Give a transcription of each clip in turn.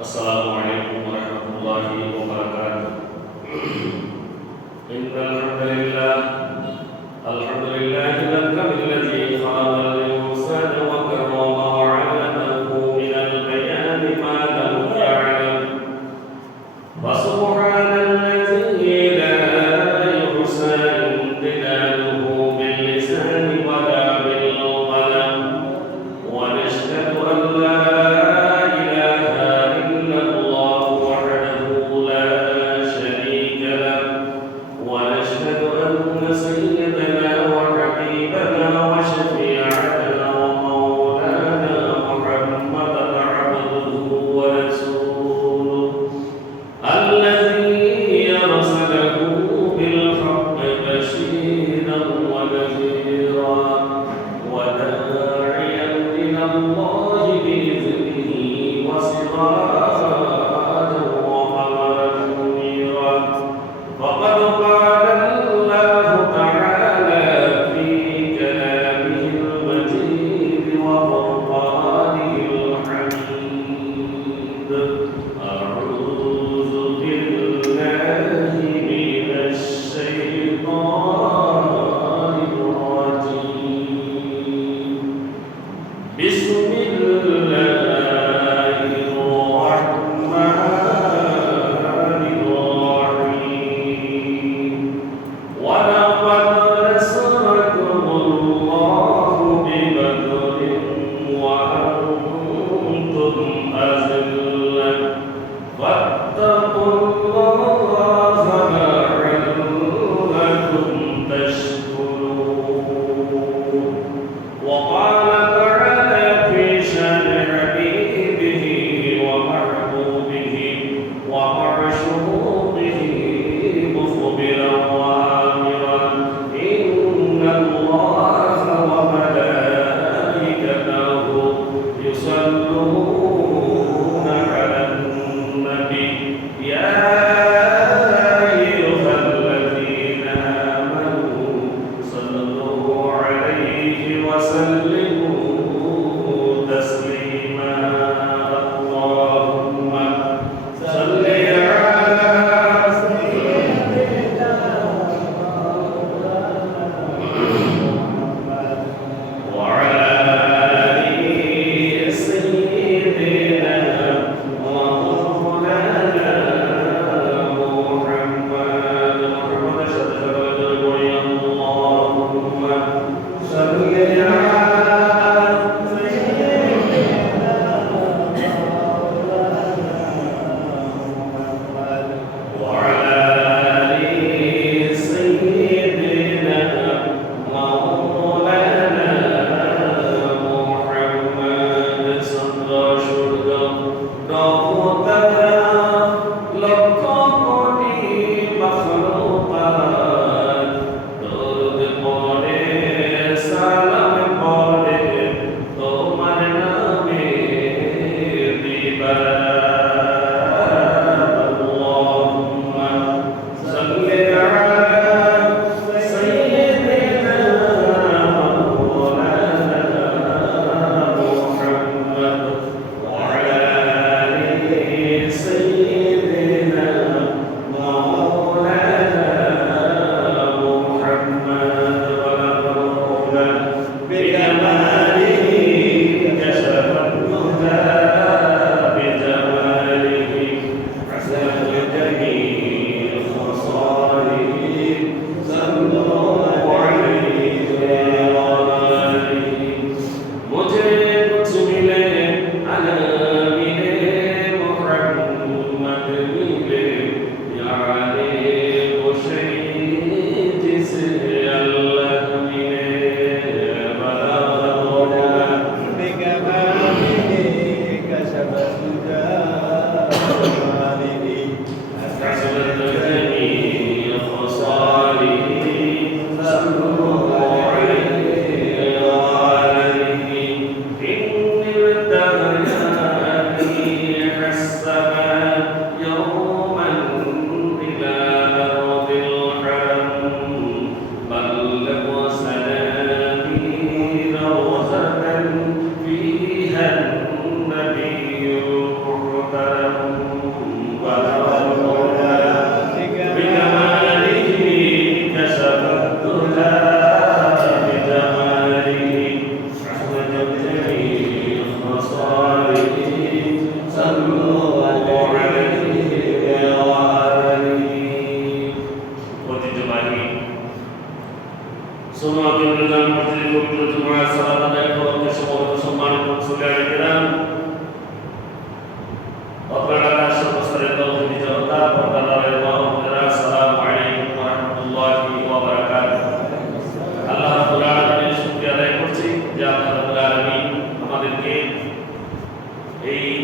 السلام عليكم ورحمة الله وبركاته. إن الحمد لله الأكرم الذي خلق الإنسان وكرمه وعلمه من البيان ما لم يعلم، وسبحان الذي لا يحصى امتثاله باللسان ولا بالقلم، ونشهد أن لا سيدنا وحبيبنا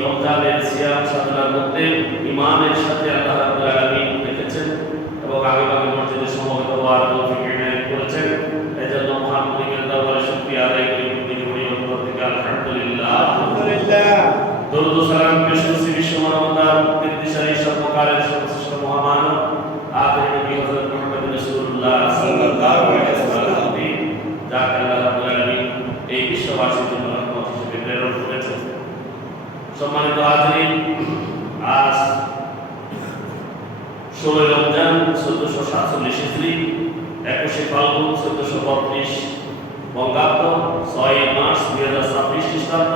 রমজানের সিয়াম সাধনার মধ্যে ঈমানের সাথে আল্লাহ রাব্বুল আলামিন রেখেছেন এবং আগেভাগে মসজিদে সমবেত হওয়ার তৌফিক ইনায়েত করেছেন। এজন্য মহান মালিকের দরবারে শুকরিয়া আদায় করি থেকে আলহামদুলিল্লাহ। দরুদ ও সালাম পেশ করছি বিশ্ব মানবতার মুক্তির দিশারি সর্বকালের সর্বশ্রেষ্ঠ মহামানব আখির নবী হযরত মুহাম্মদ রাসূলুল্লাহ সাল্লাল্লাহু আলাইহি ওয়াসাল্লাম, যাকে আল্লাহ রাব্বুল আলামিন এই বিশ্ববাসীর জন্য রহমত হিসেবে প্রেরণ করেছেন। সম্মানিত হাজিরিন, আজ 16 রমজান 1447 হিজরি, 21 ফাল্গুন 1432 বঙ্গাব্দ, 6 মার্চ 2026 খ্রিস্টাব্দ।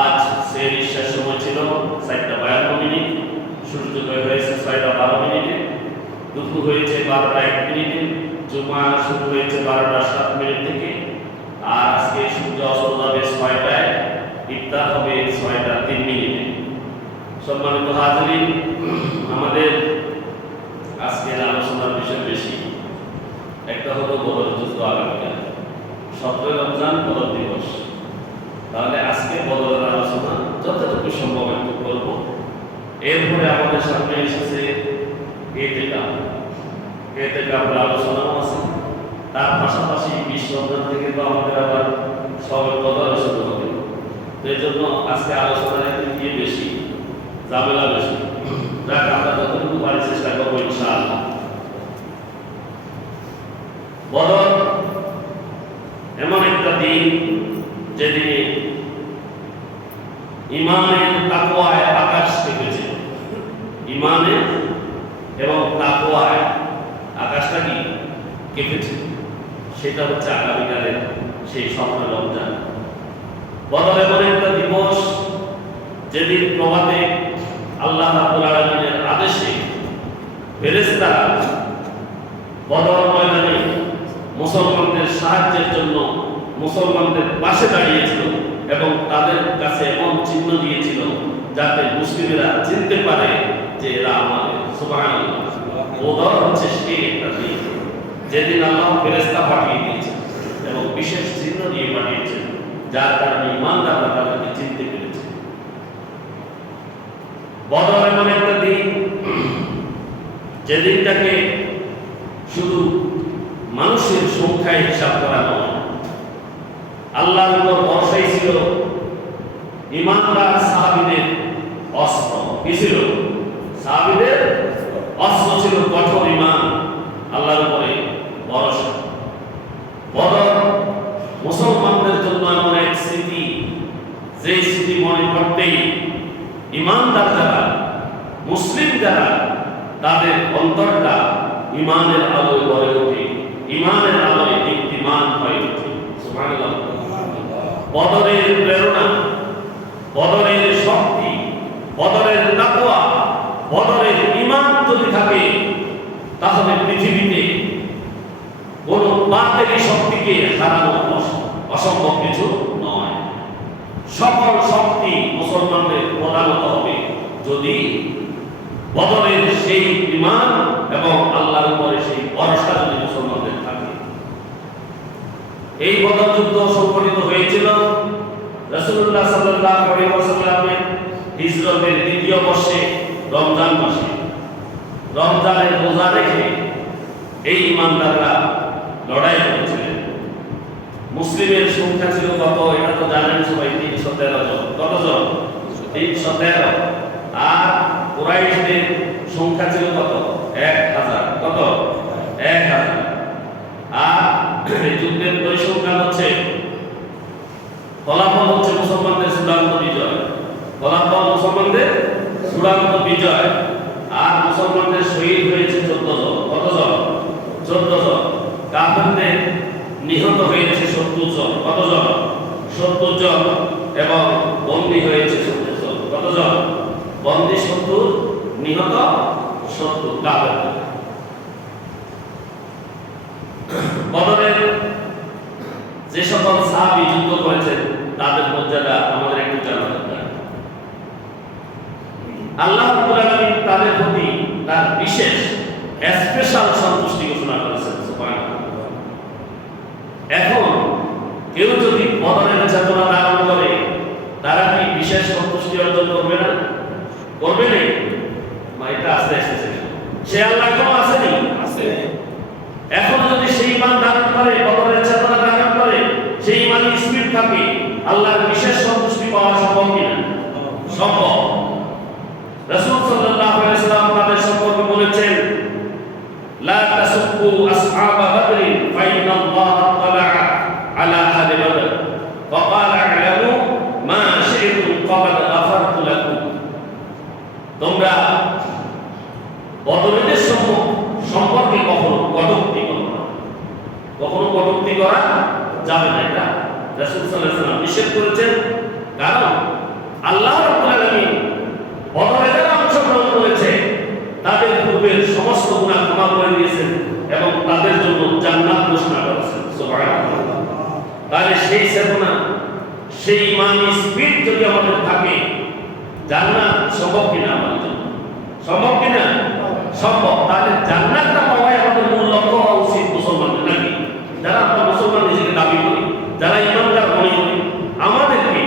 আজ সেহরির শেষ সময় ছিল 4:52 মিনিট, সূর্যোদয় হয়েছে 6:12 মিনিটে, দুপুর হয়েছে 12:01 মিনিটে, জুমা শুরু হয়েছে 12:07 মিনিট থেকে, আর আজকে সূর্য অস্ত যাবে 6টায়, ইফতার হবে 6:03 মিনিটে। সম্মানিত হাজিরিন, আমাদের আজকের আলোচনার বিষয় বেশি। একটা হলো বদর যুদ্ধ, আগামীকাল 17 রমজান বদর দিবস। তাহলে আজকে বদরের আলোচনা যতটুকু সম্ভব একটু করব। এরপরে আমাদের সামনে এসেছে এতেকাফের আলোচনাও আছে। তার পাশাপাশি 20 রমজান থেকে তো আমাদের আবার সবে বদর শুরু হবে। এই জন্য আজকে আলোচনার একটু গিয়ে বেশি ঝামেলা বেশি। যাক, আমরা যতটুকু পারি চেষ্টা করবো ইনশাআল্লাহ। বদর এমন একটা দিন যেদিনে ঈমানের তাকওয়ায় আকাশ কেঁপেছে। ঈমানের এবং তাকওয়ায় আকাশটা কি কেঁপেছে, সেটা হচ্ছে আগামীকালের সেই 17 রমজান। বদর এমন একটা দিবস যেদিন প্রভাতে আল্লাহ রাব্বুল আলামিনের আদেশে ফেরেশতারা বদর ময়দানে মুসলমানদের সাহায্যের জন্য মুসলমানদের পাশে দাঁড়িয়েছিল এবং তাদের কাছে এমন চিহ্ন দিয়েছিল যাতে মুসলিমেরা চিনতে পারে যে এরা আমাদের। সুবহানাল্লাহ। বদর হচ্ছে সেই একটা দিন যেদিন আল্লাহ ফেরেশতা পাঠিয়ে দিয়েছেন এবং বিশেষ চিহ্ন দিয়ে পাঠিয়েছেন, যার কারণে ঈমানদাররা তাদেরকে চিনতে পেরেছে। বদর এমন একটা দিন যেদিনটাকে শুধু মানুষের সংখ্যায় হিসাব করা নয়, আল্লাহর উপর ভরসাই ছিল ঈমানদার সাহাবীদের অস্ত্র। কি ছিল? সাহাবীদের অস্ত্র ছিল কঠোর ঈমান, আল্লাহর উপরে ভরসা। বদর মুসলমানদের জন্য এমন এক স্মৃতি, যে স্মৃতি মনে করতেই ঈমানদার যারা, মুসলিম যারা, তাদের অন্তরটা ঈমানের আলোয় ভরে ওঠে, ঈমানের আলোয় দীপ্তিমান হয়ে ওঠে। সুবহানাল্লাহ। বদরের প্রেরণা, বদরের শক্তি, বদরের তাকওয়া, বদরের ঈমান যদি থাকে, তাহলে পৃথিবীতে কোনো বাতিল শক্তিকে হারানো অসম্ভব কিছু নয়। সকল শক্তি মুসলমানদের প্রদানত হবে যদি বদরের সেই ঈমান এবং আল্লাহর উপরে সেই ভরসা যদি মুসলমানদের থাকে। এই বদর যুদ্ধ সংঘটিত হয়েছিল রাসূলুল্লাহ সাল্লাল্লাহু আলাইহি ওয়াসাল্লামের হিজরতের 2য় বর্ষে রমজান মাসে। রমজানের রোজা রেখে এই ঈমানদাররা লড়াই করেছিলেন। মুসলিমের সংখ্যা ছিল কত? এটা তো জানেন সবাই, 313 জন। কত জন? 313। আর কুরাইশদের সংখ্যা ছিল কত? 1000। কত? 1000। আর এই যুদ্ধের পরিসংখ্যান হচ্ছে, ফলাফল হচ্ছে মুসলমানদের চূড়ান্ত বিজয়। ফলাফল মুসলমানদের চূড়ান্ত বিজয়। আর মুসলমানদের শহীদ হয়েছে 14 জন। কত জন? 14 জন। কাফেরদের নিহত হয়েছে 70 জন। কত জন? 70 জন। এবং বন্দী হয়েছে 70 জন। কত জন? বন্দী 70, নিহত 70 কাফের। বদরের যে সকল সাহাবী যুদ্ধ করেছেন তাদের মর্যাদা আমাদের একটু জানা দরকার। আল্লাহ রাব্বুল আলামিন তাদের প্রতি তার বিশেষ স্পেশাল সন্তুষ্টি ঘোষণা করেছেন। সুবহানাল্লাহ। এখন কেউ যদি বদরের চেতনা ধারণ করে, তারা কি বিশেষ সন্তুষ্টি অর্জন করবে না? করবে না? এটা আস্তে আস্তে সে আল্লাহ এখনো আসেনি, আছে। এখনো যদি সেই ইমান ধারণ করে, বদরের চেতনা ধারণ করে, সেই ইমানি স্পিরিট থাকে, আল্লাহর বিশেষ সন্তুষ্টি পাওয়া সম্ভব কিনা? সম্ভব। রাসূল সাল্লাল্লাহু আলাইহি ওয়াসাল্লাম তাদের সম্পর্কে বলেছেন, লা তাসুব্বু আসহাবা বদরিন ফাইনাল্লাহা তালাআ আলা আহলি বদর ফাকালা আ'লামু মা শি'তুম ফাকাদ গাফারতু লাকুম। তোমরা বদরের সম্পর্কে কখনো কটূক্তি করো না, কখনো কটূক্তি করা যাবে না। এটা রাসূল সাল্লাল্লাহু আলাইহি ওয়াসাল্লাম নিষেধ করেছেন। কারণ আল্লাহ রাব্বুল আলামিন বদরে যারা অংশগ্রহণ করেছে তাদের পূর্বের সমস্ত গুনাহ ক্ষমা করে দিয়েছেন এবং তাদের জন্য জান্নাত ঘোষণা করেছেন। সুবহানাল্লাহ। তাহলে সেই চেতনা, সেই ইমানি স্পিরিট যদি আমাদের থাকে, জান্নাত সম্ভব কিনা আমাদের জন্য? সম্ভব কিনা? সম্ভব। তাহলে জান্নাতটা পাওয়াই আমাদের মূল লক্ষ্য হওয়া উচিত মুসলমানদের, নাকি? যারা আমরা মুসলমান নিজেকে দাবি করি, যারা ইমানদার মনে করি, আমাদেরকে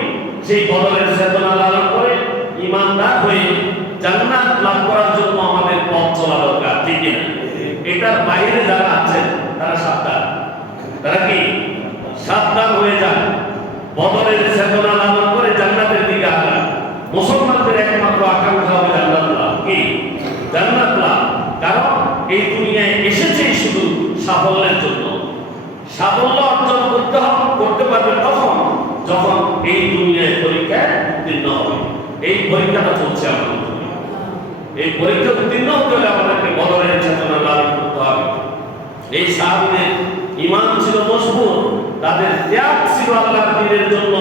সেই বদরের চেতনা লালন করে ইমানদার হয়ে জান্নাত লাভ করার জন্য আমাদের পথ চলা দরকার, ঠিক না? এটার বাইরে যারা আছেন তারা সাবধান। তারা কি? সাবধান হয়ে যান। বদরের চেতনা লালন করে জান্নাতের দিকে আগান। মুসলমানদের একমাত্র আকাঙ্ক্ষা হবে জান্নাত লাভ। কি? জান্নাত লাভ। কারণ এই দুনিয়ায় এসেছে শুধু সাফল্যের জন্য। সাফল্য অর্জন করতে পারবে তখন যখন এই দুনিয়ায় পরীক্ষায় উত্তীর্ণ হবে। এই পরীক্ষাটা চলছে আমাদের। এই পরীক্ষা উত্তীর্ণ হতে হলে আমাদেরকে বদরের চেতনা লালন করতে হবে। এই সাহাবীদের ঈমান ছিল মজবুত, তাদের ত্যাগ ছিল আল্লাহর দ্বীনের জন্য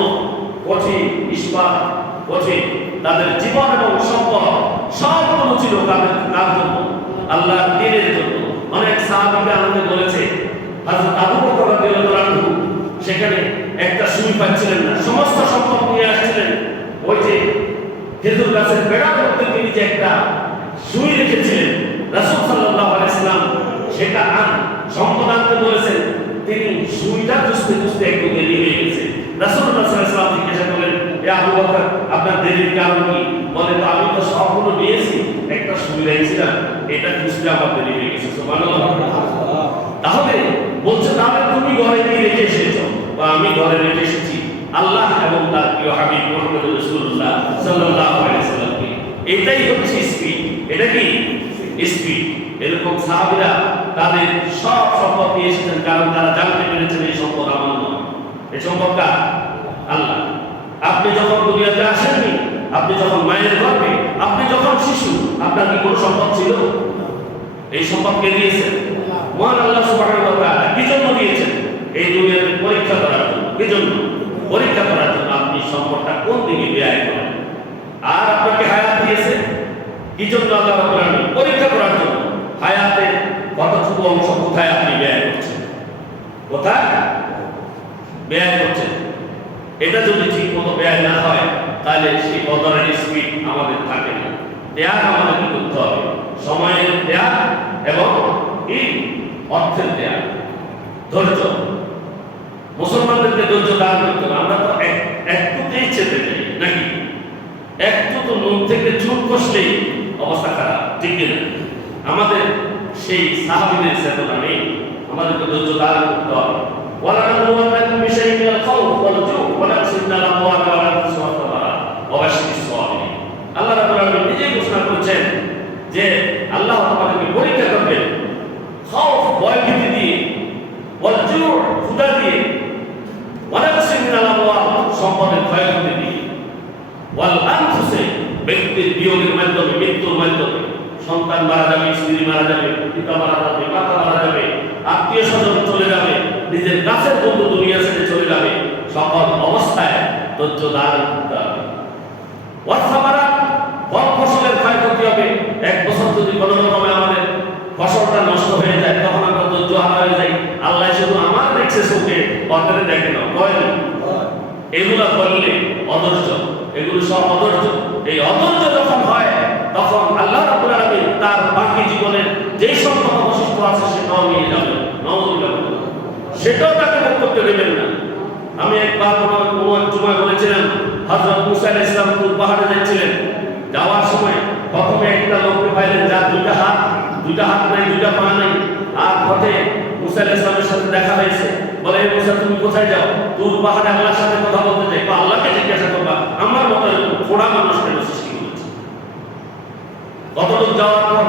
কঠিন, ইসবাত কঠিন। তাদের জীবন এবং সম্পদ সবগুলো ছিল তাদের কার জন্য? আল্লাহর দ্বীনের জন্য। অনেক সাহাবীরা আমাদের বলেছে, হযরত আবু বকর রাদিয়াল্লাহু আনহু সেখানে একটা সুই পাচ্ছিলেন না, সমস্ত সম্পদ নিয়ে আসছিলেন। ওই যে খেজুর গাছের বেড়ার মধ্যে তিনি যে একটা সুই রেখেছিলেন, রাসূল সাল্লাল্লাহু আলাইহি ওয়াসাল্লাম সেটা সম্পদ আনতে বলেছেন। তিনি সুইটা খুঁজতে খুঁজতে একটু দেরি হয়ে গেছে। রাসূলুল্লাহ সাল্লাল্লাহু আলাইহি ওয়াসাল্লাম জিজ্ঞাসা করলেন, এ আবু বকর, আপনার দেরির কারণ কি? বলে, তো আমি তো সবগুলো নিয়েছি, একটা সুই রেখেছিলাম, এটা খুঁজতে আমার দেরি হয়ে গেছে। সুবহানাল্লাহ। তাহলে বলছে, তাহলে তুমি ঘরে নিয়ে রেখে এসেছো বা আমি ঘরে রেখে এসেছি আল্লাহ এবং তার প্রিয় হাবিব মুহাম্মদ রাসূলুল্লাহ সাল্লাল্লাহু আলাইহি ওয়াসাল্লামকে। এটাই হচ্ছে স্পিড। এটা কি? স্পিড। এরকম সাহাবীরা তাদের সব সম্পদ নিয়ে এসেছেন, কারণ তারা জানতে পেরেছেন এই সম্পদ আমার নয়, এই সম্পদটা আল্লাহ। আপনি যখন দুনিয়াতে আসেননি, আপনি যখন মায়ের গর্ভে, আপনি যখন শিশু, আপনার কি কোনো সম্পদ ছিল? এই সম্পদ কে দিয়েছেন? মহান আল্লাহ সুবহানাহু ওয়া তাআলা। কি জন্য দিয়েছেন? এই দুনিয়াতে পরীক্ষা করার জন্য। কি জন্য? পরীক্ষা করার জন্য। আপনি সম্পদটা কোন দিকে ব্যয় করেন। আর আপনাকে হায়াত দিয়েছে কি জন্য? আল্লাহ রাব্বুল আলামিন পরীক্ষা করার জন্য। হায়াতের কতটুকু অংশ কোথায় আপনি ব্যয় করছেন? কোথায় ব্যয় করছেন? এটা যদি ঠিক মতো ব্যয় না হয়, তাহলে সেই বদরের স্পিড আমাদের থাকে না। ত্যাগ আমাদের কি করতে হবে? সময়ের ত্যাগ এবং এই অর্থের ত্যাগ, ধৈর্য। মুসলমানদেরকে ধৈর্য দান করতে হবে। আমরা তো একটুতেই চেপে যাই, নাকি? একটু তো নুন থেকে চুল কষলেই অবস্থা খারাপ, ঠিক না? আমাদের সেই সাহাবীদের চেতনা নেই। আমাদেরকে ধৈর্য দান করতে হবে। ওয়ালানাবলুওয়ান্নাকুম বিশাইইন মিনাল খাউফ ওয়াল জু' ওয়া নাকসিন মিনাল আমওয়ালি ওয়াল আনফুসি ওয়াস সামারাত ওয়া বাশশিরিস সাবিরিন। আল্লাহ রাব্বুল আলামিন নিজেই ঘোষণা করেছেন যে আল্লাহ আমাদেরকে পরীক্ষা করবেন খাউফ, ভয় ভীতি দিয়ে, ওয়াল জু' ক্ষুধা দিয়ে, ওয়া নাকসিন মিনাল আমওয়াল সম্পদের ক্ষয়ক্ষতি দিয়ে, ওয়াল আনফুসি ব্যক্তির বিয়োগের মাধ্যমে, মৃত্যুর মাধ্যমে। সন্তান মারা যাবে, স্ত্রী মারা যাবে, পিতা মারা যাবে, মাতা মারা যাবে, আত্মীয় স্বজন চলে যাবে, নিজের কাছের বন্ধু দুনিয়া ছেড়ে চলে যাবে। সকল অবস্থায় ধৈর্য ধারণ করতে হবে। ফল ফসলের ক্ষয়ক্ষতি হবে। এক বছর যদি কোনো রকমে আমাদের ফসলটা নষ্ট হয়ে যায়, তখন আমরা ধৈর্য হারা হয়ে যাই। আল্লাহ শুধু আমার দেখছে চোখে, অন্যের দেখে না, কয়নি? এগুলা বললে অধৈর্য, এগুলো সব অধৈর্য। এই অধৈর্য যখন হয়, তখন আল্লাহ রাব্বুল আলামিন তার বাকি জীবনের যেই সম্পদ অবশিষ্ট আছে সেটাও নিয়ে যাবেন। নাউযুবিল্লাহ। সেটাও তাকে ভোগ করতে দেবেন না। আমি একবার কোনো জুমায় বলেছিলাম, হযরত মুসা আলাইহিস সালাম তুর পাহাড়ে যাচ্ছিলেন। যাওয়ার সময় প্রথমে একটা লোককে পাইলেন যার দুইটা হাত নাই, দুইটা পা নাই। আর পথে মুসা আলাইহিস সালামের সাথে দেখা হয়েছে। বলে, হে মুসা, তুমি কোথায় যাও? তুর পাহাড়ে আল্লাহর সাথে কথা বলতে যাই। তো আল্লাহকে জিজ্ঞাসা করবা, আমার মতো খোড়া মানুষ কেন সৃষ্টি করেছে? কতদূর যাওয়ার পর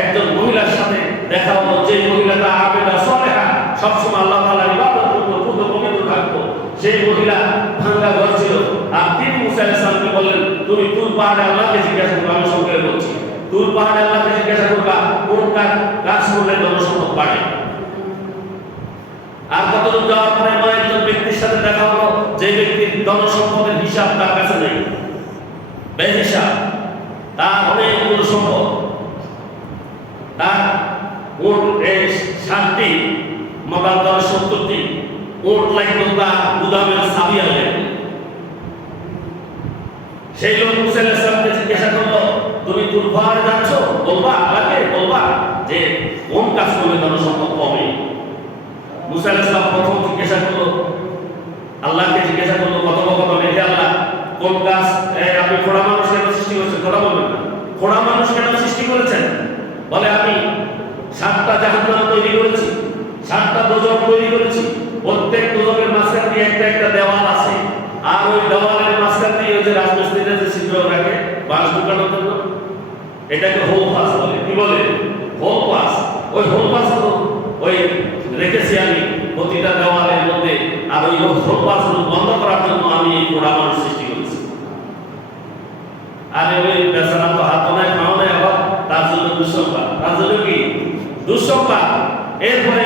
একজন মহিলার সাথে দেখা হলো, যে মহিলাটা আবেদা সালেহা, সবসময় আল্লাহ তাআলার ইবাদত করতো, পূর্ণ পবিত্র থাকতো। সেই মহিলা ভাঙ্গা ঘর ছিল। আর তিনি মুসা আলাইহিস সালামকে বললেন, তুমি তুর পাহাড়ে আল্লাহকে জিজ্ঞাসা করবা। আমি সঙ্গে বলছি, তুর পাহাড়ে আল্লাহকে জিজ্ঞাসা করবা কোন কাজ করলে জনসম্পদ বাড়ে। আর কতদূর যাওয়ার পরে আমার একজন ব্যক্তির সাথে দেখা হলো, যে ব্যক্তির জনসম্পদের হিসাব তার কাছে নেই, বেহিসাব। তার অনেকগুলো সম্পদ, তার ওট 60টি, মতান্তর 70টি ওট লাগতো তার গুদামের চাবি আনলেন। সেই লোক মুসা আলাইহিস সালামকে জিজ্ঞাসা করলো, তুমি তুর পাহাড়ে যাচ্ছ, বলবা আল্লাহকে, বলবা যে কোন কাজ করলে জনসম্পদ কমে। মুসা আলাইহিস সালাম প্রথম জিজ্ঞাসা করলো, আল্লাহকে জিজ্ঞাসা করলো কথোপকথনে, হে আল্লাহ, কোন কাজ আপনি খোড়া মানুষ কেন সৃষ্টি করেছেন? কথা বলবেন না। খোড়া মানুষ কেন সৃষ্টি করেছেন? বলে, আমি 7টা জাহান্নাম তৈরি করেছি, 7টা দোজখ তৈরি করেছি। প্রত্যেক দোজখের মাঝখান দিয়ে একটা দেওয়াল আছে। আর ওই দেওয়ালের মাঝখান দিয়ে ওই যে রাজমিস্ত্রিরা যে ছিদ্র রাখে বাঁশ ঢুকানোর জন্য, এটাকে হোল পাস বলে। কি বলে? হোল পাস। ওই হোল পাস ওই রেখেছি আমি প্রতিটা দেওয়ালের মধ্যে। আর ওই হোল পাস বন্ধ করার জন্য আমি এই খোড়া মানুষ সৃষ্টি করেছি। আর ওই বেচারা তো হাত নাই, পাও নাই, আবার তার জন্য দুঃসংবাদ। তার জন্য কি দুঃসংবাদ? এরপরে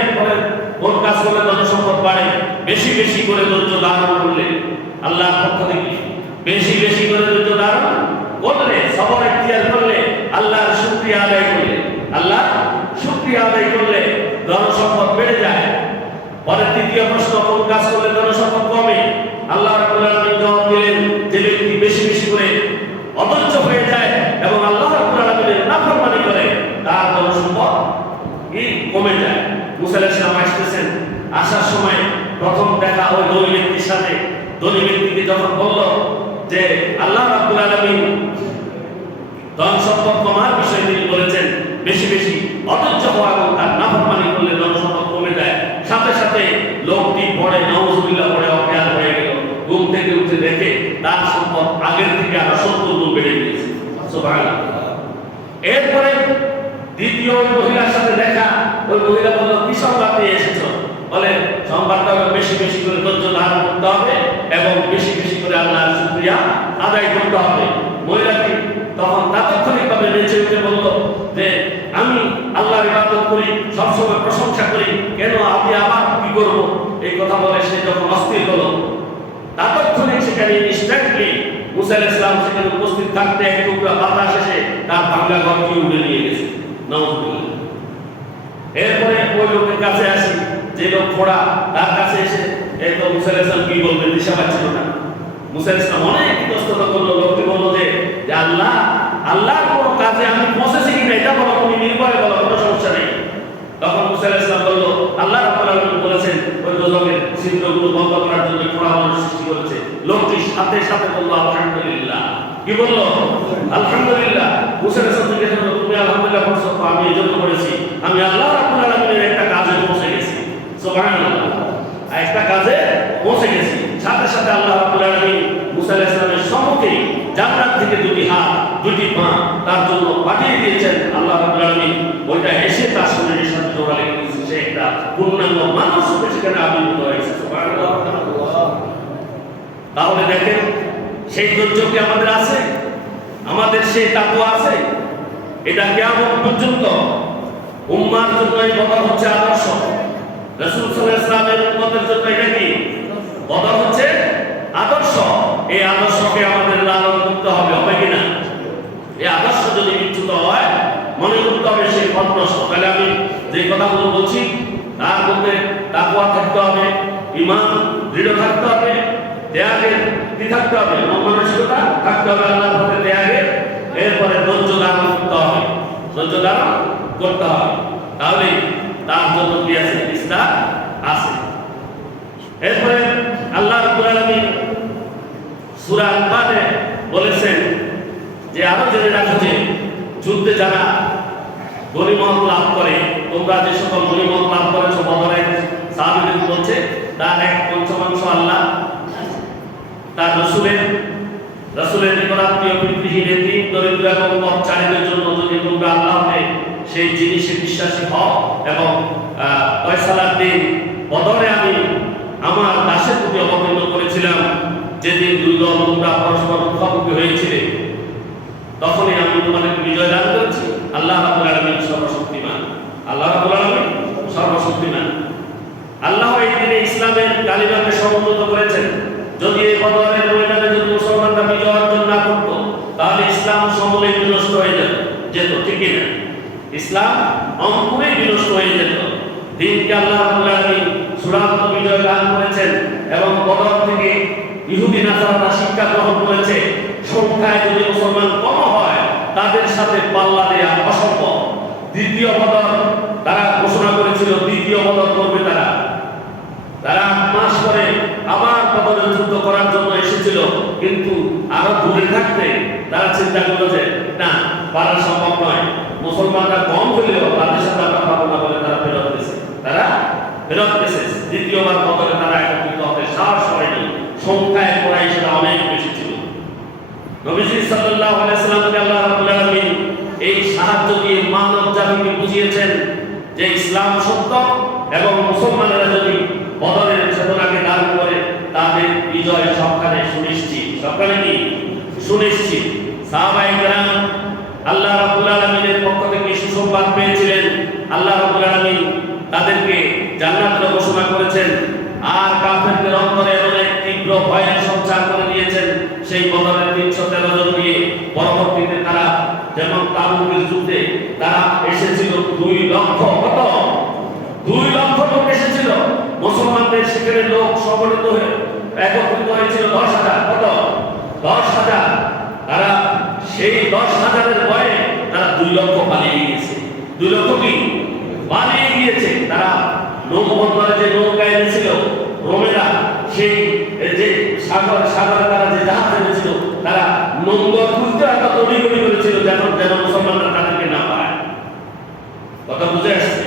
কোন কাজ করলে জনসম্পদ বাড়ে? বেশি বেশি করে ধৈর্য ধারণ করলে, আল্লাহর পক্ষ থেকে বেশি বেশি করে ধৈর্য ধারণ করলে, সবর ইখতিয়ার করলে, আল্লাহর শুকরিয়া আদায় করলে, আল্লাহর শুকরিয়া আদায় করলে জনসম্পদ বেড়ে যায়। পরে তৃতীয় প্রশ্ন, কোন কাজ করলে জনসম্পদ কমে? আল্লাহ রাব্বুল আলামিন জবাব দিলেন, যে ব্যক্তি বেশি বেশি করে অধৈর্য হয়ে যায় এবং আল্লাহ রাব্বুল আলামিনের নাফরমানি করে, তার জনসম্পদ কমে যায়। মুসা আলাইহিস সালাম আসতেছেন, আসার সময় প্রথম দেখা ওই ধনী ব্যক্তির সাথে। ধনী ব্যক্তিকে যখন বলল যে আল্লাহ রাব্বুল আলামিন ধন সম্পদ কমার বিষয়ে তিনি বলেছেন, বেশি বেশি অধৈর্য হওয়া এবং তার নাফরমানি করলে ধন সম্পদ কমে যায়। সাথে সাথে লোকটি পড়ে নাউজুবিল্লাহ পড়ে অজ্ঞান হয়ে গেল। ঘুম থেকে উঠে দেখে তার সম্পদ আগের থেকে আরো 70 গুণ বেড়ে গিয়েছে। সুবহানাল্লাহ। এরপরে দ্বিতীয় মহিলার সাথে দেখা। ওই মহিলা বলল, কি সংবাদ নিয়ে এসেছো? বলে, সংবাদটা বেশি বেশি করে ধৈর্য ধারণ করতে হবে এবং বেশি বেশি করে আল্লাহর শুকরিয়া আদায় করতে হবে। মহিলাটি তখন তাৎক্ষণিকভাবে নেচে উঠে বলল যে, আমি আল্লাহর ইবাদত করি, সবসময় প্রশংসা করি, কেন আমি আবার কি করব? এই কথা বলে সে যখন অস্থির হলো, তাৎক্ষণিক সেখানে ইনস্ট্যান্টলি মুসা আলাইহিস সালাম সেখানে উপস্থিত থাকতে এক টুকরা বাতাস এসে তার ভাঙা ঘরকে উড়ে নিয়ে গেছে। নাউজুবিল্লাহ। এরপরে ওই লোকের কাছে আসি, যে লোক খোড়া, তার কাছে এসে এই তো মুসা আলাইহিস সালাম কি বলবেন দিশা পাচ্ছিল না। মুসা আলাইহিস সালাম অনেক ইতস্তত করলো। লোকটি বলল যে আল্লাহর কোন কাজে আমি পৌঁছেছি কিনা এটা বলো, তুমি নির্ভয়ে বলো, কোনো সমস্যা নেই। তখন মুসা আলাইহিস সালাম বলল, আল্লাহ রাব্বুল আলামিন বলেছেন ওই দোজখের ছিদ্রগুলো বন্ধ করার জন্য খোড়া মানুষ সৃষ্টি করেছে। লোকটি সাথে সাথে বলল, আলহামদুলিল্লাহ। কি বলল? আলহামদুলিল্লাহ। মুসা আলাইহিস সালাম জিজ্ঞাসা করলো, তুমি আলহামদুলিল্লাহ বলছো? আমি এজন্য বলেছি, আমি আল্লাহ রাব্বুল আলামিনের একটা কাজে পৌঁছে গেছি। সুবহানাল্লাহ। একটা কাজে পৌঁছে গেছি। সাথে সাথে আল্লাহ রাব্বুল আলামিন মুসা আলাইহিস সালামের সম্মুখে জান্নাত থেকে 2টি হাত 2টি পা তার জন্য পাঠিয়ে দিয়েছেন। আল্লাহ রাব্বুল আলামিন ওইটা এসে তার শরীরের সাথে জোড়া লেগে গেছে। সে একটা পূর্ণাঙ্গ মানুষ রূপে সেখানে আবির্ভূত হয়েছে। সুবহানাল্লাহ। তাহলে দেখেন, সেই ধৈর্য কি আমাদের আছে? আমাদের সেই তাকওয়া আছে? এটা কিয়ামত পর্যন্ত উম্মার জন্য এই বদর হচ্ছে আদর্শ। রাসূল সাল্লাল্লাহু আলাইহি ওয়াসাল্লামের উম্মতের জন্য এটা কি? বদর হচ্ছে আদর্শ। এই আদর্শকে আমাদের লালন করতে হবে, হবে কিনা? এই আদর্শ যদি বিচ্যুত হয়, মনে করতে হবে সেই পথ নষ্ট। তাহলে আমি যে কথাগুলো বলছি তার মধ্যে তাকওয়া থাকতে হবে, ঈমান দৃঢ় থাকতে হবে, ত্যাগের কি থাকতে হবে? মানসিকতা থাকতে হবে আল্লাহর পথে ত্যাগের। এরপরে ধৈর্য ধারণ করতে হবে, ধৈর্য ধারণ করতে হবে। তাহলে তার জন্য কি আছে? ইসলাম আছে। এরপরে আল্লাহ রাব্বুল আলামিন সূরা আনফাল যারা গনিমত লাভ করে, তোমরা যে সকল গনিমত লাভ করেছো বদরের সাহাবীদের বলছে তার এক পঞ্চমাংশ আল্লাহ তার রাসূলের নিকটাত্মীয় পিতৃহীন এতিম দরিদ্র এবং পথচারীদের জন্য যদি তোমরা আল্লাহকে সেই জিনিসে বিশ্বাসী হও এবং ফয়সালার দিন বদরে আমি আমার দাসের প্রতি অবতীর্ণ করেছিলাম, যেদিন দুই দল তোমরা পরস্পর মুখোমুখি হয়েছিলে, তখনই আমি তোমাদেরকে বিজয় দান করেছি। আল্লাহ রাব্বুল আলামিন সর্বশক্তিমান, আল্লাহ রাব্বুল আলামিন সর্বশক্তিমান। আল্লাহ এই দিনে ইসলামের কালিমাকে সমুন্নত করেছেন। যদি এই বদরের ময়দানে যদি মুসলমানরা বিজয় অর্জন না করত, তাহলে ইসলাম সমূলে বিনষ্ট হয়ে যেত, ঠিক না? ইসলাম অঙ্কুরে বিনষ্ট হয়ে যেত। দিনকে আল্লাহ রাব্বুল আলামিন চূড়ান্ত বিজয় দান করেছেন এবং বদর থেকে ইহুদি নাসারারা শিক্ষা গ্রহণ করেছে। সংখ্যায় যদি মুসলমান কম হয়, তাদের সাথে পাল্লা দেয়া অসম্ভব। দ্বিতীয় বদর তারা ঘোষণা করেছিল, দ্বিতীয় বদর করবে তারা 8 মাস পরে আবার বদরের যুদ্ধ করার জন্য এসেছিল, কিন্তু আরো দূরে থাকতে তারা চিন্তা করলো যে না, পারা সম্ভব নয়। মুসলমানরা কম হলেও তাদের সাথে আমরা পাবো না বলে তারা ফেরত গেছে। দ্বিতীয়বার বদরে তারা একত্রিত হতে সাহস করেনি। সংখ্যায় কুরাইশরা অনেক বেশি ছিল। নবীজি সাল্লাল্লাহু আলাইহি সাল্লামকে আল্লাহ রাব্বুল আলামিন এই সাহায্য দিয়ে মানব জাতিকে বুঝিয়েছেন যে ইসলাম সত্য এবং মুসলমানেরা যদি বদরের চেতনাকে দান করে, তাদের বিজয় সবখানে সুনিশ্চিত। সবখানে কি সুনিশ্চিত? সাহাবায়ে কেরাম আল্লাহ রাব্বুল আলামিনের পক্ষ থেকে সুসংবাদ পেয়েছিলেন। আল্লাহ রাব্বুল আলামিন তাদেরকে জান্নাতের ঘোষণা করেছেন, আর কাফেরদের অন্তরে অনেক তীব্র ভয়ের সঞ্চার করে দিয়েছেন। সেই বদরের 313 জন নিয়ে পরবর্তীতে তারা যেমন তাবুকের যুদ্ধে তারা এসেছিল 2 লক্ষ, কত 2 লক্ষ লোক এসেছিল। মুসলমানদের সেখানে লোক সংগঠিত হয়ে একত্রিত হয়েছিল 10,000, কত 10,000। তারা সেই 10,000-এর ভয়ে তারা 2 লক্ষ পালিয়ে গিয়েছে। 2 লক্ষ কি পালিয়ে গিয়েছে। তারা নৌবন্দরে যে নৌকা এনেছিল রোমেরা, সেই যে সাগরে তারা যে জাহাজ এনেছিল, তারা নোঙ্গর খুঁজতে একটা তড়িঘড়ি করেছিল যেন মুসলমানরা তাদেরকে না পায়। কথা বুঝে আসছে?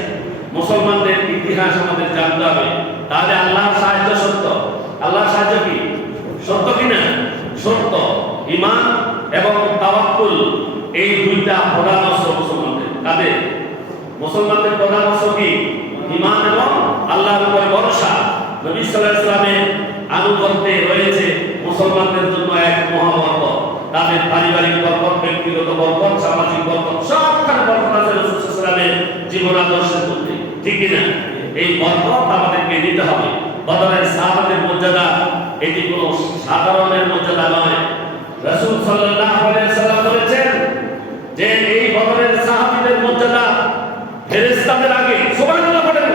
মুসলমানদের ইতিহাস আমাদের জানতে হবে, তাহলে আল্লাহর সাহায্য সত্য। আল্লাহর সাহায্য কি সত্য কিনা? সত্য। ঈমান এবং তাওয়াক্কুল এই দুইটা প্রধান অস্ত্র মুসলমানদের। কাদের? মুসলমানদের প্রধান অস্ত্র কি? ঈমান এবং আল্লাহর উপর ভরসা। নবী সাল্লাল্লাহু আলাইহি ওয়াসাল্লামের আনুগত্যে রয়েছে মুসলমানদের জন্য এক মহাবরকত। তাদের পারিবারিক বরকত, ব্যক্তিগত বরকত, সামাজিক বরকত, সবখানে বরকত আছে রাসূল সাল্লাল্লাহু আলাইহি ওয়াসাল্লামের জীবন আদর্শের মধ্যে, ঠিক কি না? এই বরকত আমাদেরকে নিতে হবে। বদরের সাহাবাদের মর্যাদা এটি কোনো সাধারণের মর্যাদা নয়। রাসূল সাল্লাল্লাহু আলাইহি ওয়াসাল্লাম বলেছেন যে এই বদরের সাহাবীদের মর্যাদা ফেরেশতাদের আগে, সুবহানাল্লাহ বলেন,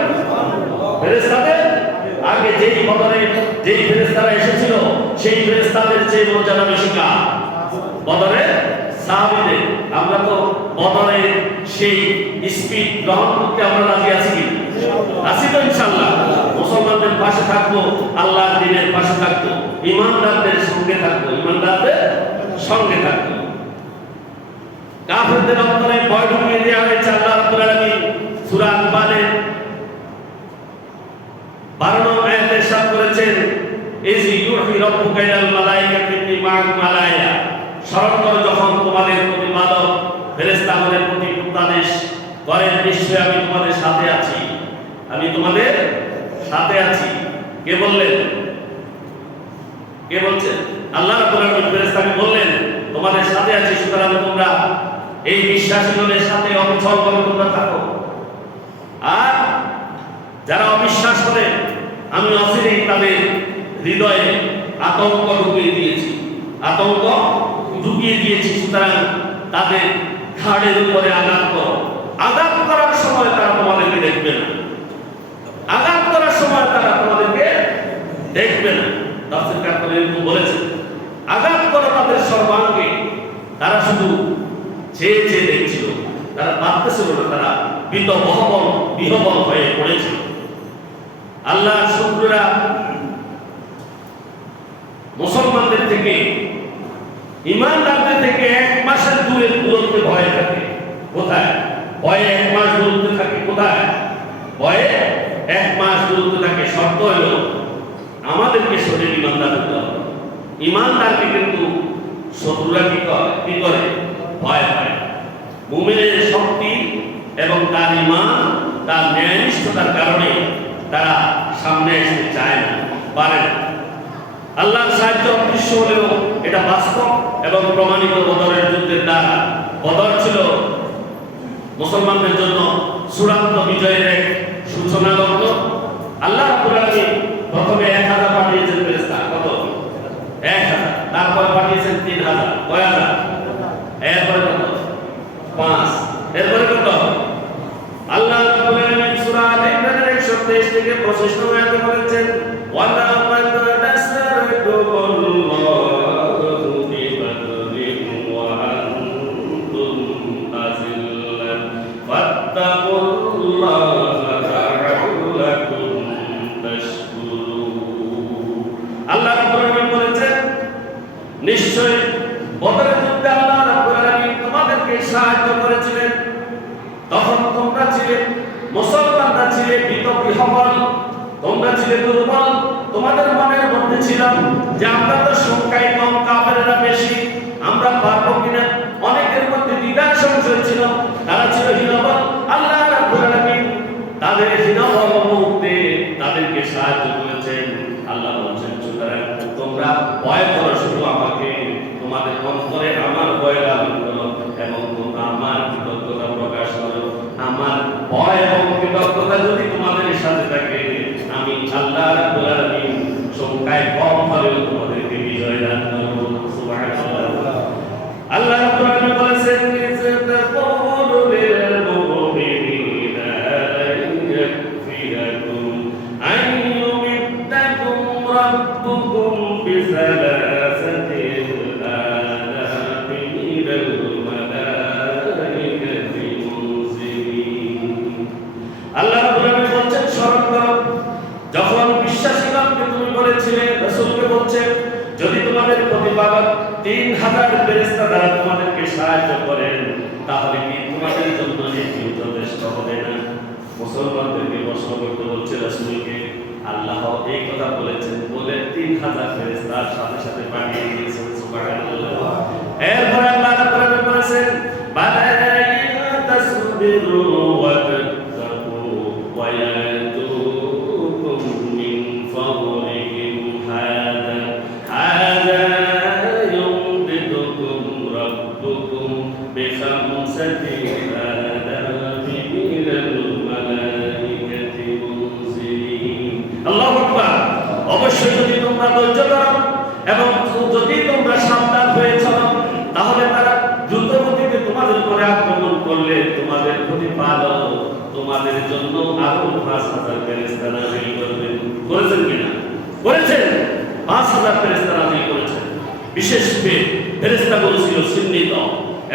ফেরেশতাদের আগে যেই ফেরেশতারা এসেছিল, সেই ফেরেশতাদের চেয়ে মর্যাদা বেশি কার? বদরের সাহাবীদের। আমরা তো বদরের সেই স্পিড গ্রহণ করতে আমরা রাজি আছি কি? আছি তো ইনশাআল্লাহ। মুসলমানদের পাশে থাকবো, আল্লাহর দ্বীনের পাশে থাকবো, ঈমানদারদের সঙ্গে থাকবো, ঈমানদারদের সঙ্গে থাকবো। কাফেরদের অন্তরে ভয় ঢুকিয়ে দেওয়া হয়েছে। আল্লাহ রাব্বুল আলামিন সূরা আনফালের 12 নং আয়াতে ইরশাদ করেছেন, ইজ ইউহি রাব্বুকা ইলাল মালাইকাতি ইন্নী মা'আকুম আলায়া। স্মরণ করো যখন তোমাদের প্রতিপালক ফেরেশতাদের প্রতি উপদেশ করেন, নিশ্চয়ই আমি তোমাদের সাথে আছি, আমি তোমাদের সাথে আছি। কে বললেন? কে বলছেন? আল্লাহ রাব্বুল আলামিন ফেরেশতাকে বললেন তোমাদের সাথে আছি, সুতরাং তোমরা এই বিশ্বাসীদের সাথে অবিচল তোমরা থাকো। আর যারা অবিশ্বাস করে আমি অচিরেই তাদের হৃদয়ে আতঙ্ক ঢুকিয়ে দিয়েছি, সুতরাং তাদের ঘাড়ের উপরে আঘাত করো। আঘাত করার সময় তারা তোমাদেরকে দেখবে না, আঘাত করার সময় তারা তোমাদেরকে দেখবে না। তাফসীরকার করে বলেছে আঘাত করো তাদের সর্বাঙ্গে। তারা শুধু চেয়ে দেখছিল, তারা ভাবতেছিল না, তারা বিহবল হয়ে পড়েছিল। আল্লাহ শত্রুরা মুসলমানদের থেকে, ঈমানদারদের থেকে 1 মাসের দূরত্বে ভয় থাকে। কোথায়? ভয়ে 1 মাস দূরত্বে থাকে। কোথায়? ভয়ে 1 মাস দূরত্বে থাকে। শর্ত হলো আমাদেরকে সঠিক ইমানদার হতে হবে। ইমানদারকে কিন্তু শত্রুরা কি করে? ভয় পায়। মুমিনের শক্তি এবং তার ইমান, তার ন্যায়নিষ্ঠতার কারণে তারা সামনে আসতে চায় না, পারে না। আল্লাহর সাহায্য অদৃশ্য হলেও এটা বাস্তব এবং প্রমাণিত বদরের যুদ্ধের দ্বারা। বদর ছিল মুসলমানদের জন্য চূড়ান্ত বিজয়ের এক সূচনা লগ্ন। আল্লাহ রাব্বুল আলামিন প্রথমে 1000 পাঠিয়েছেন ফেরেশতা। কত? 1000। তারপর পাঠিয়েছেন 3000। কয় হাজার? এরপরে কত? 5। এরপরে কত? আল্লাহ রাব্বুল আলামিন সূরা আল ইমরানের 123 থেকে 25 নম্বর আয়াতে বলেছেন, ওয়ালা মান নাসরাকুমুল্লাহু বিবাদরিন ওয়া আনতুম আযিল্লাহ ফাত্তাকুল্লাহা লাআল্লাকুম তাশকুরুন। আল্লাহ রাব্বুল আলামিন বলেছেন, নিশ্চয় বদরের যুদ্ধে আল্লাহ রাব্বুল আলামিন তোমাদেরকে সাহায্য করেছিলেন। তখন তোমরা ছিলে, মুসলমানরা ছিলে বিহবল, তোমরা ছিলে দুর্বল। তোমাদের মনের মধ্যে ছিল যে আমরা তো সংখ্যায় কম, কাফেররা বেশি, আমরা পারবো কিনা। অনেকের মধ্যে দ্বিধা সংশয় ছিল, তারা ছিল হীনবল। আল্লাহ রাব্বুল আলামিন তাদের হীনবল মুহূর্তে তাদেরকে সাহায্য করেছেন। আল্লাহ বলছেন, সুতরাং তোমরা ভয় করো শুধু আমাকে, তোমাদের অন্তরে আমার ভয় লালন করো এবং তোমরা আমার কৃতজ্ঞতা প্রকাশ করো। আমার ভয় এবং কৃতজ্ঞতা যদি তোমাদের সাথে থাকে, আমি আল্লাহ রাব্বুল আলামিন সংখ্যায় কম হলেও তোমাদেরকে বিজয় দান করব। সুবহানাল্লাহ। আল্লাহ রাব্বুল আলামিন বলেছেন, ইযতাকুলু লিল মুমিনিনা লান ইয়াকফিরাকুম আন ইউমিদ্দাকুম রাব্বুকুম বিসালাসাতিল আলাফি মিনাল মালাইকাতি মুনজিলিন। আল্লাহ রাব্বুল আলামিন বলছেন, স্মরণ করো যখন বিশ্বাসীগণকে তুমি বলেছিলে, রাসূলকে বলছেন, যদি তোমাদের প্রতিপালক 3000 ফেরেশতা দ্বারা তোমাদেরকে সাহায্য করেন, তাহলে কি তোমাদের জন্য এটি যথেষ্ট হবে না? মুসলমানদেরকে প্রশ্ন করতে বলছে রাসূলকে। আল্লাহ এই কথা বলেছেন বলে 3000 ফেরেশতার সাথে সাথে পাঠিয়ে দিয়েছেন। সুবহানাল্লাহ। এরপর আল্লাহ রাব্বুল আলামিন বলেছেন, বালা ইন তাসবিরু ওয়া তাত্তাকু ওয়া ইয়াতুকুম মিন ফাওরিহিম হাযা ইউমদিদুকুম রাব্বুকুম বিখামসাতি আলাফি মিনাল মালাইকাতি মুনজিলিন। আল্লাহু আকবার। অবশ্যই যদি তোমরা ধৈর্য ধরো এবং যদি তোমরা সাবধান হয়ে চলো, তাহলে তারা দ্রুত গতিতে তোমাদের উপরে আক্রমণ করলে তোমাদের প্রতিপালক তোমাদের জন্য আরো 5000 ফেরেশতা নাযিল করবেন। করেছেন কিনা? করেছেন। 5000 ফেরেশতা নাযিল করেছেন। বিশেষ ফেরেশতাগুলো ছিল চিহ্নিত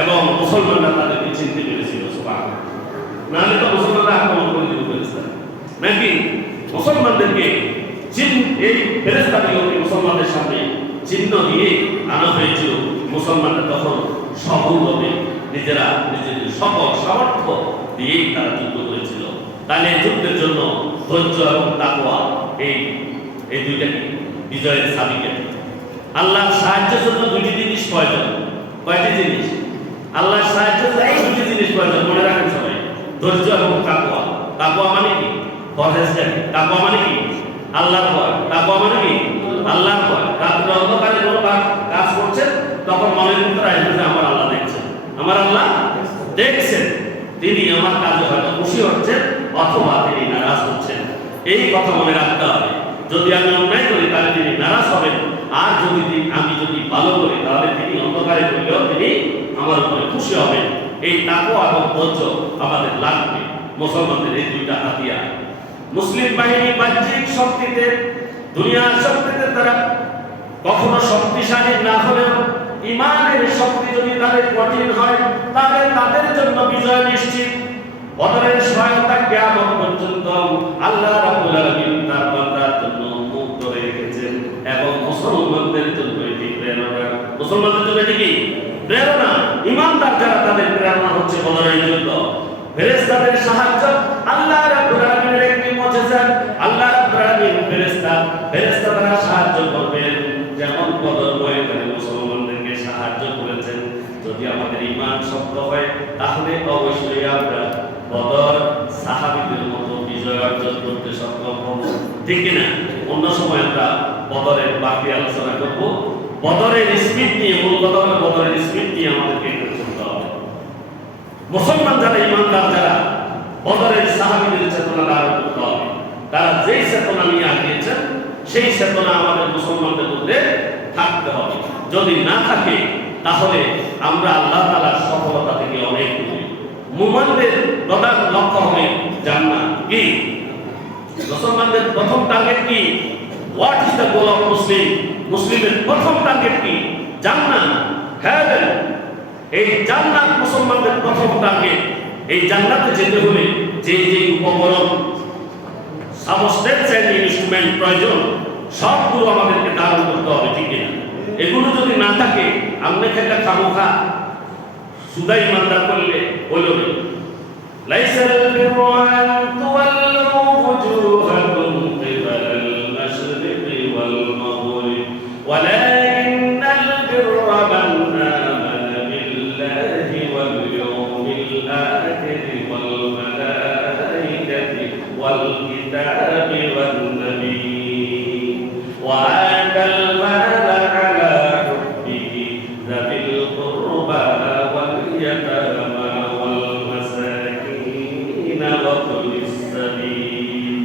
এবং মুসলমানরা তাদেরকে চিনতে পেরেছিল। সুবহানাল্লাহ। নাহলে তো মুসলমানরা আক্রমণ করে দিত ফেরেশতা, নাকি? মুসলমানদেরকে এই ফেরেশতাগুলোকে মুসলমানদের সামনে চিহ্ন দিয়ে আনা হয়েছিল। মুসলমানরা তখন সফলভাবে নিজেরা নিজেদের সকল সামর্থ্য দিয়েই তারা যুদ্ধ করেছিল। তাহলে এই যুদ্ধের জন্য ধৈর্য এবং তাকওয়া এই দুইটা বিজয়ের চাবিকাঠি। আল্লাহর সাহায্যের জন্য দুটি জিনিস প্রয়োজন। কয়টি জিনিস? আল্লাহর সাহায্যের জন্য দুটি জিনিস প্রয়োজন, মনে রাখেন সবাই। ধৈর্য এবং তাকওয়া। তাকওয়া মানে কি? পরহেজগারি। তাকওয়া মানে কি? আল্লাহর ভয়। তাকওয়া মানে কি? আল্লাহর ভয়। রাত্রে অন্ধকারে কোনো কাজ করছেন, তখন মনের ভিতরে আসবে যে আমার আল্লাহ দেখছেন, আমার আল্লাহ দেখছেন, তিনি আমার কাজে হয়তো খুশি হচ্ছেন অথবা তিনি নারাজ হচ্ছেন। এই কথা মনে রাখতে হবে। যদি আমি অন্যায় করি তাহলে তিনি নারাজ হবেন, আর আমি যদি ভালো করি তাহলে তিনি অন্ধকারে করলেও তিনি আমার উপরে খুশি হবেন। এই তাকওয়া এবং ধৈর্য আমাদের লাগবে। মুসলমানদের এই দুইটা হাতিয়ার। মুসলিম বাহিনী বাহ্যিক শক্তিতে, দুনিয়ার শক্তিতে তারা কখনো শক্তিশালী না হলেও ইমানের শক্তি যদি তাদের কঠিন হয়, তাহলে তাদের জন্য বিজয় নিশ্চিত। বদরের সহায়তা কিয়ামত পর্যন্ত আল্লাহ রাব্বুল আলামিন তার বান্দার জন্য মুক্ত রেখেছেন এবং মুসলমানদের জন্য এটি প্রেরণা। মুসলমানদের জন্য এটি কি? প্রেরণা, ঈমানদার যারা তাদের প্রেরণা হচ্ছে বদরের যুদ্ধ। ফেরেশতাদের সাহায্য আল্লাহ রাব্বুল আলামিনের একটি মুজিজা। আল্লাহ রাব্বুল আলামিন ফেরেশতারা সাহায্য করবেন, যেমন বদর ময়দানে মুসলমানদেরকে সাহায্য করেছেন। যদি আমাদের ঈমান শক্ত হয় তাহলে অবশ্যই আমরা বদর সাহাবীদের মতো বিজয় অর্জন করতে সক্ষম হব, ঠিক কিনা? অন্য সময় আমরা বদরের বাকি আলোচনা করব। বদরের স্পিড নিয়ে, মূল কথা হলো বদরের স্পিড নিয়ে আমাদেরকে চলতে হবে। মুসলমান যারা, ঈমানদার যারা, বদরের সাহাবীদের চেতনা ধারণ করতে হবে। তারা যেই চেতনা নিয়ে আগিয়েছেন সেই চেতনা আমাদের মুসলমানদের মধ্যে থাকতে হবে। যদি না থাকে তাহলে আমরা আল্লাহ তাআলার সফলতা থেকে অনেক দূরে। মুমিনদের প্রধান লক্ষ্য হবে জান্নাত। কি মুসলমানদের প্রথম টার্গেট কি? What is the goal of Muslim? মুসলিমের প্রথম টার্গেট কি? জান্নাত, হেভেন। এই জান্নাত মুসলমানদের প্রথম টার্গেট। এই জান্নাতে যেতে হলে যে যে উপকরণ, সাবস্টেন্স এন্ড ইনস্ট্রুমেন্ট প্রয়োজন, সবগুলো আমাদেরকে ধারণ করতে হবে, ঠিক না? এগুলো যদি না থাকে, আমরা খেলা খামোখা সুদাই ইমানদার করলে হইল না। লাইসাল বিরু আন তুওয়াল্লু ওয়ুজুহাকুম কিবালাল মাশরিকি ওয়াল মাগরিব ওয়ালাকিন্নাল বিররা মান আমানা বিল্লাহি ওয়াল ইয়াউমিল আখির ওয়াল মালাইকাতি ওয়াল কিতাবি ওয়ান নাবিয়্যিন ওয়া আতাল মালা আলা হুব্বিহি যাবিল কুরবা ওয়াল ইয়াতামা ওয়াল মাসাকিন ওয়া ফিস সাবিল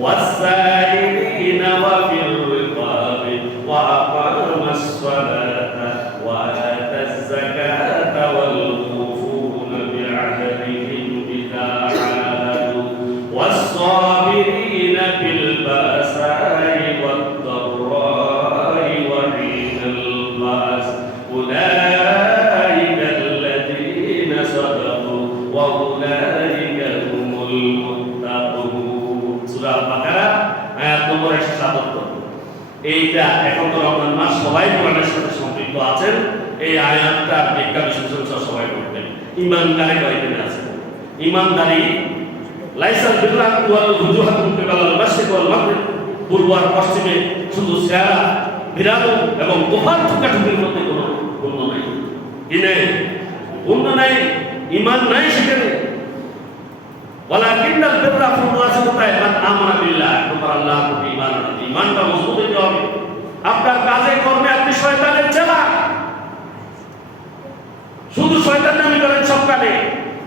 ওয়াস-সাইলিন ওয়া ফির রিকাবি ওয়া আকামাস সালাতা ওয়া আতাজ যাকাতা ওয়াল মুফুনা বিআহদিহিম ইযা আহাদু ওয়াস-সাবিরিনা ফিল বাসাই ওয়াদ-দাররাই ওয়া হিনাল বাস উলাইকা আল্লাযীনা সাদাকু ওয়া উলাইকা হুমুল মুত্তাকুন। সূরা বাকারা আয়াত নম্বর 177। এইটা এখন তো রমজান মাস, সবাই কোরআনের সাথে সম্পৃক্ত আছেন। এই আয়াতটা ব্যাখ্যা বিশ্লেষণ সবাই করবেন। ঈমানদারি কয়দিন আছে? ঈমানদারি লাইসাল বিররা আন তুওয়াল্লু ওয়ুজুহাকুম কিবালাল মাশরিকি ওয়াল মাগরিব, পূর্ব আর পশ্চিমে শুধু চেহারা বিরানো এবং গোফার ঠুকাঠুকির মধ্যে কোনো পূর্ণ নাই। কি নেই? পূর্ণ নাই, ঈমান নাই সেখানে। ওয়ালাকিন্নাল বিররা পূর্ণ আছে কোথায়? মান আমানা বিল্লাহ, তোমার আল্লাহর প্রতি ঈমান আছে। ঈমানটা মজবুত হতে হবে। আপনার কাজে কর্মে আপনি শয়তানের চেলা, শুধু শয়তান নামে করেন সব কাজে,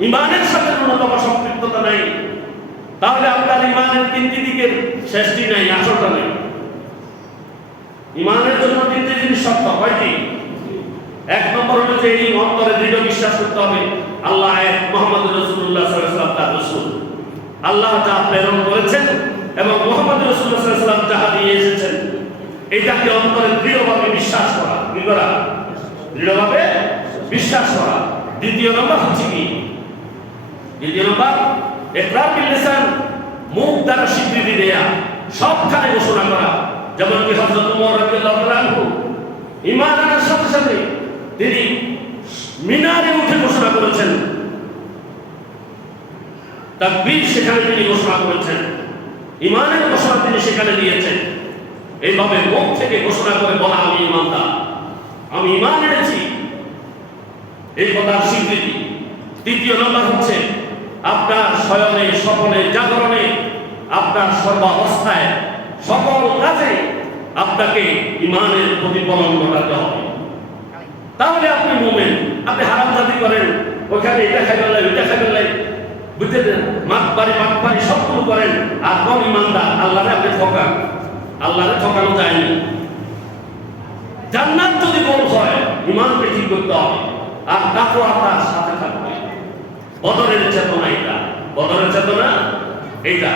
ঈমানের সাথে ন্যূনতম সম্পৃক্ততা নাই, তাহলে আপনার ঈমানের তিনটি দিকের শেষটি নাই, আসলটা নাই। ঈমানের জন্য তিনটি জিনিস শর্ত। কয়টি? এক নম্বর হলো যে এই অন্তরে দৃঢ় বিশ্বাস করতে হবে আল্লাহ এক, মুহাম্মদ রাসূলুল্লাহ সাল্লাল্লাহু আলাইহি ওয়াসাল্লাম তার রাসূল, আল্লাহ যা প্রেরণ করেছেন এবং মুহাম্মদ রাসূলুল্লাহ সাল্লাল্লাহু আলাইহি ওয়াসাল্লাম যাহা দিয়ে এসেছেন, এটাকে অন্তরে দৃঢ়ভাবে বিশ্বাস করা। কি করা? দৃঢ়ভাবে বিশ্বাস করা। দ্বিতীয় নম্বর হচ্ছে কি? দ্বিতীয় নম্বর ইকরার বিল লিসান, মুখ দ্বারা স্বীকৃতি দেয়া, সবখানে ঘোষণা করা। যেমন কি হযরত ওমর রাদিয়াল্লাহু তাআলা আনহু ঈমান আনার সাথে সাথে তিনি মিনারে উঠে ঘোষণা করেছেন, তাকবীর সেখানে তিনি ঘোষণা করেছেন, ঈমানের ঘোষণা তিনি সেখানে দিয়েছেন। এইভাবে মুখ থেকে ঘোষণা করে বলা, আমি ঈমানদার, আমি ঈমান এনেছি, এই কথার স্বীকৃতি। তৃতীয় নম্বর হচ্ছে আপনার শয়নে, স্বপনে, জাগরণে, আপনার সর্বাবস্থায়, সকল কাজে আপনাকে ঈমানের প্রতিফলন ঘটাতে হবে। তাহলে আপনি মুমিন। আপনি হারামজাদি করেন, ওখানে এটা খাইবেন না, ওইটা খাইবেন না, বুঝতে দেন, মাতবাড়ি সবগুলো করেন, আর কম ঈমানদার। আল্লাহরে আপনি ঠকান, আল্লাহরে ঠকানো যায়নি। জান্নাত যদি গোল হয়, ঈমানকে ঠিক করতে হবে, আর তাকওয়া তার সাথে থাকবে। বদরের চেতনা এটা, বদরের চেতনা এটা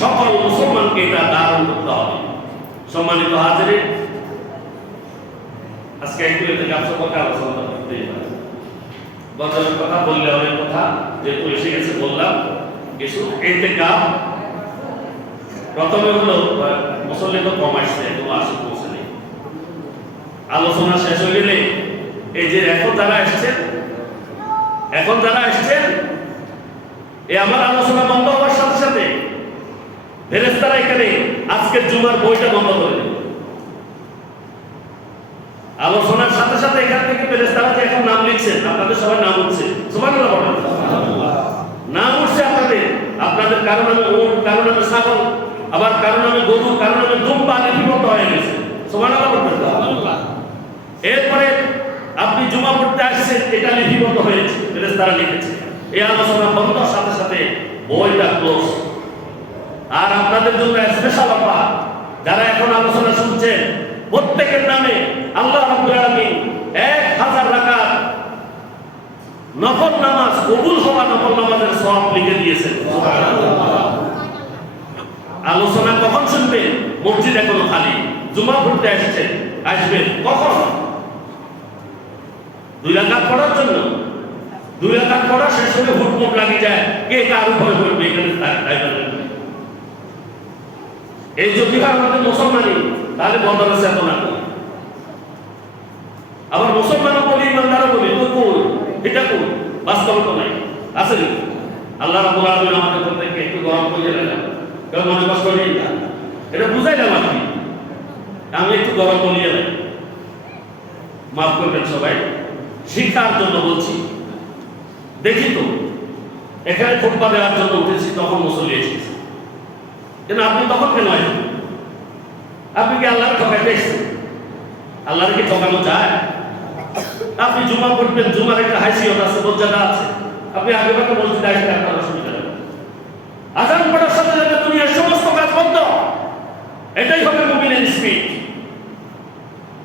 সকল মুসলমানকে এটা ধারণ করতে হবে। সম্মানিত হাজিরিন, আজকে একটু এতে ব্যবসা কথা আলোচনা করতে হবে। বদরের কথা বললে অনেক কথা যেহেতু এসে গেছে বললাম কিছু। ইতিকাফ প্রথমে হলো মুসল্লি তো কম আসছে, কোনো আসে পৌঁছে নেই। আলোচনা শেষ হয়ে গেলে এই যে এখন যারা আসছেন এই আমার আলোচনা বন্ধ হওয়ার সাথে সাথে ফেরেশতারা এখানে আজকের জুমার বইটা বন্ধ করে দেবে। আলোচনার সাথে সাথে এখান থেকে ফেরেশতারা যে এখন নাম লিখছেন, আপনাদের সবাই নাম উঠছে, সুবহানাল্লাহ বলেন। নাম উঠছে আপনাদের কারো নামে উট, কারো নামে ছাগল, আবার কারো নামে গরু, কারো নামে দুম্বা লিপিবদ্ধ হয়ে গেছে, সুবহানাল্লাহ বলেন। এরপরে আপনি জুমা পড়তে আসছেন, এটা লিপিবদ্ধ হয়েছে, ফেরেশতারা লিখেছে। এই আলোচনা বন্ধ সাথে সাথে বইটা ক্লোজ। আর আপনাদের জন্য স্পেশাল অফার, যারা এখন আলোচনা শুনছেন প্রত্যেকের নামে আল্লাহ রাব্বুল আলামিন 1000 রাকাত নফল নামাজ, কবুল হওয়া নফল নামাজের সওয়াব লিখে দিয়েছেন। আলোচনা কখন শুনবেন? মসজিদ এখনো খালি, জুমা পড়তে আসবেন কখন? 2 রাকাত পড়ার জন্য। 2 রাকাত পড়া শেষ হলে হুটমুট লাগে যায়, কে কার উপরে পড়বে এখানে এই যদি আমাদের মুসলমানই, তাহলে বদল আছে এত না। আবার মুসলমানও বলি, ইমানদারও বলি, তো কোন এটা কোন বাস্তবতা নাই, আছে না? আল্লাহ রাব্বুল আলামিন আমাদের প্রত্যেককে একটু গরম করে দিলেন, কেউ মনে কষ্ট নেই না, এটা বুঝাইলাম আর কি। আমি একটু গরম বলিয়ে দেয়, মাফ করবেন সবাই, শিক্ষার জন্য বলছি। দেখি তো এখানে খুতবা দেওয়ার জন্য উঠেছি, তখন মুসল্লি এসেছে, কেন আপনি তখন কেন আসবেন? আপনি কি আল্লাহর ঠকাইতে এসেছেন? আল্লাহর কি ঠকানো যায়? আপনি জুমা পড়বেন, জুমার একটা হাইসিয়ত আছে, মর্যাদা আছে, আপনি আগে ভাগে মসজিদে আসলে আপনার অসুবিধা নেই। আযান পড়ার সাথে সাথে দুনিয়ার সমস্ত কাজ বন্ধ, এটাই হবে মুমিনের স্পিড।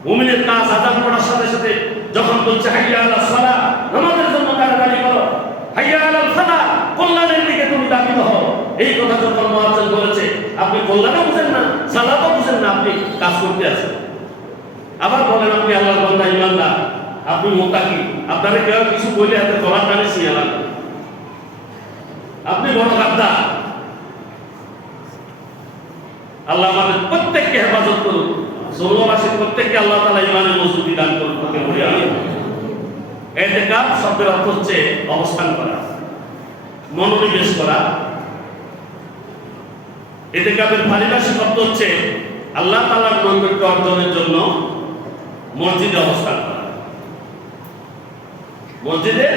মুমিনের কাজ আযান পড়ার সাথে সাথে যখন বলছে হাইয়া আলাস সালাহ, নামাজের জন্য তাড়াতাড়ি করো, হাইয়া আলাল ফালাহ, কল্যাণের দিকে তুমি ধাবিত হও, এই কথা যখন মুয়াজ্জিন বলেছে, আপনি কল্যাণও বুঝেন না, সালাতও বুঝেন না, আপনি কাজ করতে আছেন। আবার বলেন আপনি আল্লাহর বান্দা, ইমানদার, আপনি মুত্তাকি, আপনারা কেউ কিছু বলে এত গলা টানে শিয়ালান, আপনি বড় গাদ্দার। আল্লাহ আমাদের প্রত্যেককে হেফাজত করুন, জমিবাসীর প্রত্যেককে আল্লাহ তাআলা ইমানের মজবুতি দান করুন। ইতিকাফ শব্দের অর্থ হচ্ছে অবস্থান করা, মনোনিবেশ করা। ইতিকাফের পারিভাষিক অর্থ হচ্ছে আল্লাহ তাআলার নৈকট্য অর্জনের জন্য মসজিদে অবস্থান করা, মসজিদে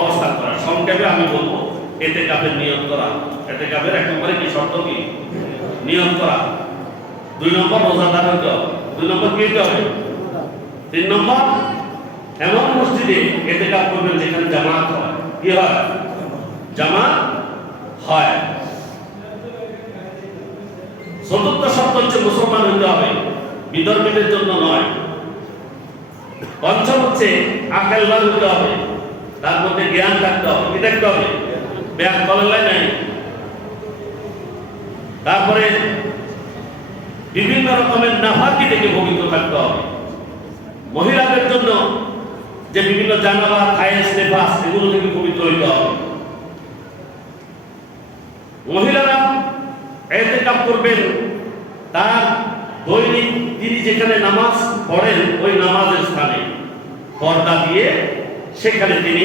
অবস্থান করা। সংক্ষেপে আমি বলবো ইতিকাফের নিয়ত করা। ইতিকাফের 1 নম্বরে কি শর্ত? কি নিয়ত করা। 2 নম্বর রোজাদার হতে হবে। 2 নম্বর কি হতে হবে? 3 নম্বর এমন মসজিদে ইতিকাফ করবেন যেখানে জামাত হয়। কি হয়? জামাত হয়। 4র্থ শর্ত হচ্ছে মুসলমান হতে হবে, বিধর্মীদের জন্য নয়। 5ম হচ্ছে আকলবান হতে হবে, তার মধ্যে জ্ঞান থাকতে হবে। কি থাকতে হবে? ব্যাগ কললাই নাই। তারপরে বিভিন্ন রকমের নাফাকি থেকে পবিত্র থাকতে হবে। মহিলাদের জন্য যে বিভিন্ন জানালা, খায়েস, নেফাস, এগুলো থেকে পবিত্র হইতে হবে। মহিলারা ইতিকাফ করবেন, তার দৈনিক তিনি যেখানে নামাজ পড়েন ওই নামাজের স্থানে পর্দা দিয়ে সেখানে তিনি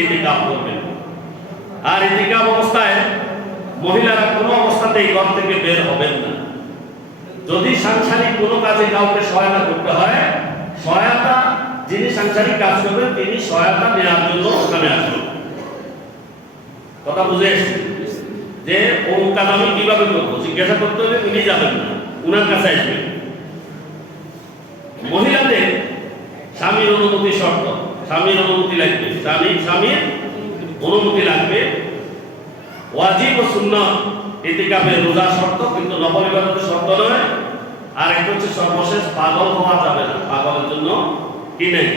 ইতিকাফ করবেন। আর ইতিকাফ অবস্থায় মহিলারা কোনো অবস্থাতেই ঘর থেকে বের হবেন না। যদি সাংসারিক কোনো কাজে কাউকে সহায়তা করতে হয়, সহায়তা যিনি সাংসারিক কাজ করবেন তিনি সহায়তা নেওয়ার জন্য ওখানে আসবেন। কথা বুঝে এসেছে যে অমুক কাজ আমি কিভাবে করবো জিজ্ঞাসা করতে হলে উনি যাবেন না, উনার কাছে আসবেন। মহিলাদের স্বামীর অনুমতি শর্ত, স্বামীর অনুমতি লাগবে, স্বামীর অনুমতি লাগবে। ওয়াজিব ও সুন্নাত ইতিকাফের রোজা শর্ত, কিন্তু নফল ইবাদতের শর্ত নয়। আর একটা হচ্ছে সর্বশেষ পাগল হওয়া যাবে না, পাগলের জন্য কি নেই?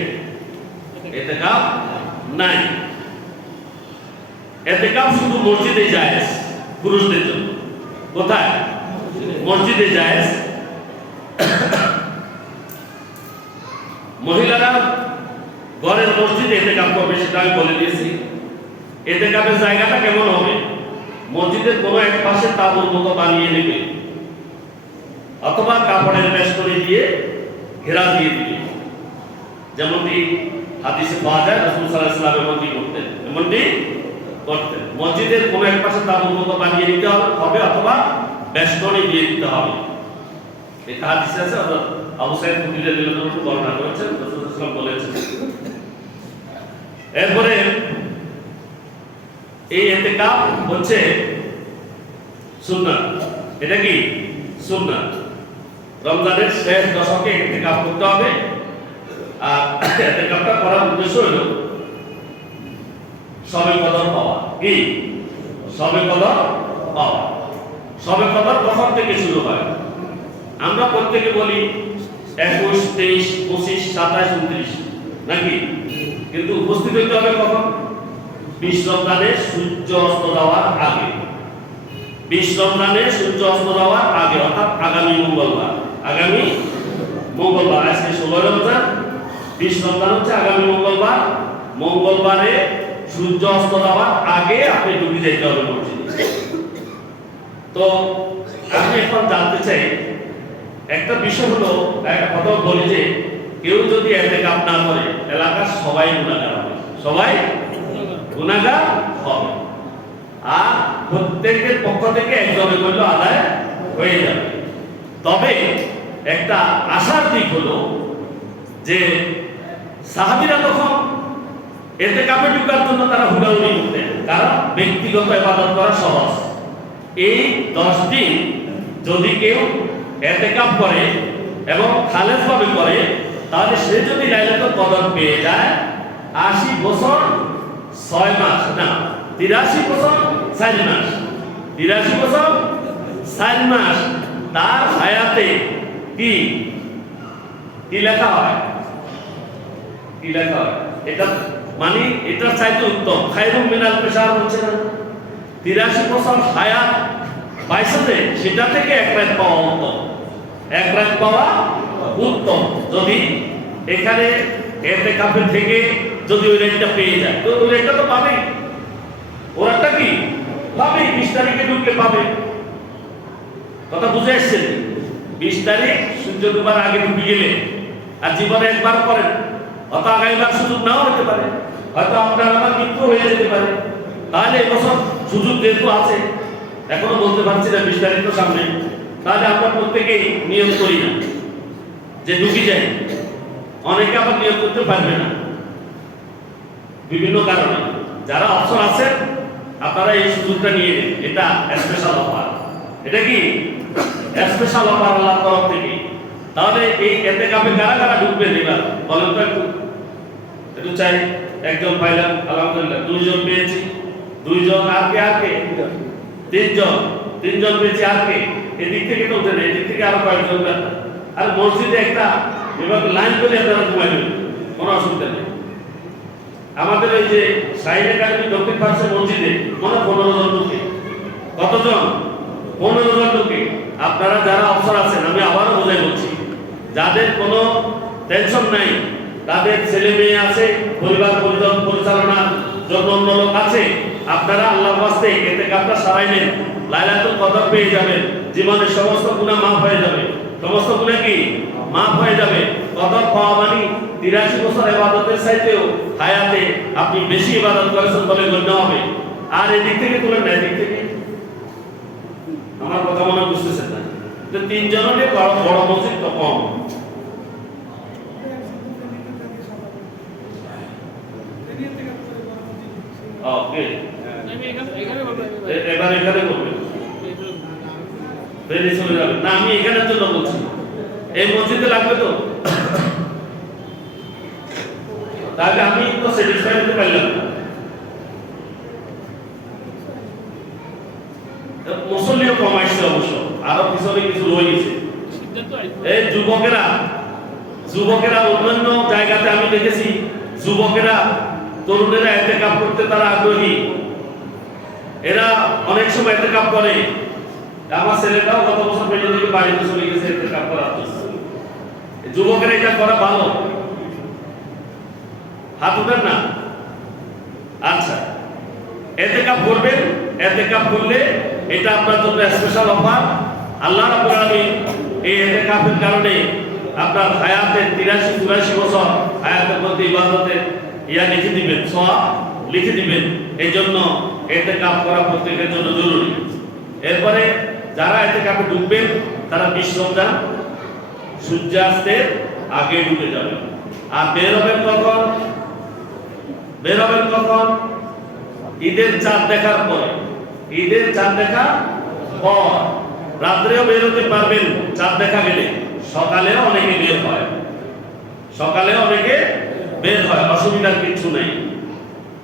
ইতিকাফ নাই। ইতিকাফ শুধু মসজিদে জায়েজ, পুরুষদের জন্য। কোথায়? মসজিদে জায়েজ। মহিলারা ঘরের মসজিদে ইতিকাফ করবে, সেটা আমি বলে দিয়েছি। ইতিকাফের জায়গাটা কেমন হবে? মসজিদের কোনো এক পাশে তাঁবুর মতো বানিয়ে নেবে, অথবা কাপড়ের বেষ্টনী দিয়ে ঘেরা দিয়ে দিবে। যেমনটি হাদিসে পাওয়া যায় রাসূল সাল্লাল্লাহু আলাইহি ওয়াসাল্লাম এমনটি করতেন। মসজিদের কোনো এক পাশে তাঁবুর মতো বানিয়ে নিতে হবে অথবা বেষ্টনী দিয়ে দিতে হবে। এটা হাদিসে আছে, অর্থাৎ আবু সাঈদ খুদরী রাদিয়াল্লাহু আনহু বর্ণনা করেছেন, রাসূল সাল্লাল্লাহু আলাইহি ওয়াসাল্লাম বলেছেন। এরপরে এই ইতিকাফ হচ্ছে সুন্নাত। এটা কি সুন্নাত? রমজানের শেষ দশকে ইতিকাফ করতে হবে। আর ইতিকাফটা করার উদ্দেশ্য হলো শবে কদর পাওয়া। কি শবে কদর পাওয়া? শবে কদর কখন থেকে শুরু হয়? আমরা প্রত্যেকে বলি 21, 23, 25, 27, 29 নাকি? কিন্তু উপস্থিত হতে হবে কখন? 20 রমজানের সূর্য অস্ত যাওয়ার আগে। 20 রমজানের সূর্য অস্ত যাওয়ার আগে, অর্থাৎ আগামী মঙ্গলবার। আগামী মঙ্গলবার, আজকে 16 রমজান, 20 রমজান হচ্ছে আগামী মঙ্গলবার। মঙ্গলবারে সূর্য অস্ত যাওয়ার আগে আপনি ঢুকে যেতে হবে মসজিদে। তো আমি এখন জানতে চাই একটা বিষয় হলো, একটা কথা বলি যে কেউ যদি ইতিকাফ না করে এলাকার সবাই গুনাহগার হবে। সবাই গুনাহগার হবে। আর প্রত্যেকের পক্ষ থেকে একজনের করলে আদায় হয়ে যাবে। তবে একটা আশার দিক হলো যে সাহাবীরা তখন ইতিকাফে ঢোকার জন্য তারা হুড়াহুড়ি করতেন, কারণ ব্যক্তিগত ইবাদত করা সহজ। এই 10 দিন যদি কেউ ইতিকাফ করে এবং খালেসভাবে করে, তাহলে সে যদি লাইলাতুল কদর পেয়ে যায় 80 বছর 6 মাস, না 83 বছর 4 মাস, 83 বছর 4 মাস তার হায়াতে কি কি লেখা হয়? কি লেখা হয়? এটা মানে এটার চাইতে উত্তম। খায়রুম মিনাল পেশার হচ্ছে না? 83 বছর হায়াত পাইছে, সেটা থেকে 1 রাত পাওয়া উত্তম। 1 রাত পাওয়া উত্তম। যদি এখানে ইতিকাফে থেকে যদি ওই রেটটা পেয়ে যায়, তো ওই রেটটা তো পাবে। ওরাটা কি পাবে? 20 তারিখে ঢুকলে পাবে। কথা বুঝে আসছেন? 20 তারিখ সূর্য ডুবার আগে ঢুকে গেলে আর জীবনে একবার করেন, অত আগামীবার সুযোগ নাও হতে পারে, হয়তো আপনার আমার মৃত্যু হয়ে যেতে পারে। তাহলে এবছর সুযোগ যেহেতু আছে, এখনো বলতে পারছি না 20 তারিখ তো সামনে, তাহলে আমরা প্রত্যেকেই নিয়ম করি না যে ঢুকি যাই। অনেকে আবার নিয়ম করতে পারবে না বিভিন্ন কারণে। যারা অপশন আছে আপনারা এই সুযোগটা নিয়ে নিন। এটা স্পেশাল অফার। এটা কি স্পেশাল অফার আল্লাহর তরফ থেকে। তাহলে এই ইতিকাফে কারা কারা ঢুকবেন এবার বলেন তো একটু চাই। একজন পাইলাম আলহামদুলিল্লাহ, 2 জন পেয়েছি, 2 জন। আর কে 3 জন, 3 জন পেয়েছি। আর কে এদিক থেকে তো উঠে, এদিক থেকে আরো কয়েকজন। আর মসজিদে একটা এবার লাইন করে আপনারা ঘুমাবেন, কোনো অসুবিধা নেই। আমাদের ওই যে সাইড একাডেমি দক্ষিণ পাশে মসজিদে মনে 15 জন ঢুকে। কতজন? 15 জন ঢুকে। আপনারা যারা অফিসার আছেন, আমি আবারও বোঝাই বলছি, যাদের কোনো টেনশন নাই, তাদের ছেলে মেয়ে আছে, পরিবার পরিচালনার জন্য অন্য লোক আছে, আপনারা আল্লাহর ওয়াস্তে ইতিকাফটা সারাই নেন। লাইলাতুল কদর পেয়ে যাবেন। জীবনের সমস্ত গুনাহ মাফ হয়ে যাবে। সমস্ত গুনাহ কি মাফ হয়ে যাবে। কদর পাওয়া মানে 83 বছর ইবাদতের চাইতেও হায়াতে আপনি বেশি ইবাদত করেছেন বলে গণ্য হবে। আর এদিক থেকে তুলেন না, এদিক থেকে আমার কথা মনে বুঝতেছেন না যে 3 জনের বড় মসজিদ তো কম। ওকে, এবার এখানে বলবেন, বেরিয়ে চলে যাবেন না। আমি এখানের জন্য বলছি, এই মসজিদে লাগবে তো, তাহলে আমি তো স্যাটিসফাই হতে পারলাম না। মুসল্লিও কমাইছে অবশ্য, আরো পিছনে কিছু রয়ে গেছে। এই যুবকেরা অন্যান্য জায়গাতে আমি দেখেছি, যুবকেরা তরুণেরা ইতিকাফ করতে তারা আগ্রহী। এরা অনেক সময় ইতিকাফ করে। আমার ছেলেটাও গত বছর পেলে থেকে বাড়িতে চলে গেছে ইতিকাফ করার জন্য। যুবকেরা এটা করা ভালো, হাত উঠেন না। আচ্ছা, ইতিকাফ করবেন। ইতিকাফ করলে এটা আপনার জন্য স্পেশাল অফার। আল্লাহ রাব্বুল আলামিন এই ইতিকাফের কারণে আপনার হায়াতের 83-84 বছর হায়াতের মধ্যে প্রতি ইবাদতে লিখে দিবেন, সওয়াব লিখে দিবেন। এই জন্য ইতিকাফ করা প্রত্যেকের জন্য জরুরি। এরপরে যারা ইতিকাফে ঢুকবেন তারা 20 রমজান সূর্যাস্তের আগে ঢুকে যাবেন। আর বের হবেন কখন? বের হবেন কখন? ঈদের চাঁদ দেখার পরে। ঈদের চাঁদ দেখা পর রাত্রেও বের হতে পারবেন চাঁদ দেখা গেলে, সকালেও অনেকে বের হয়, সকালেও অনেকে বের হয়, অসুবিধার কিছু নেই।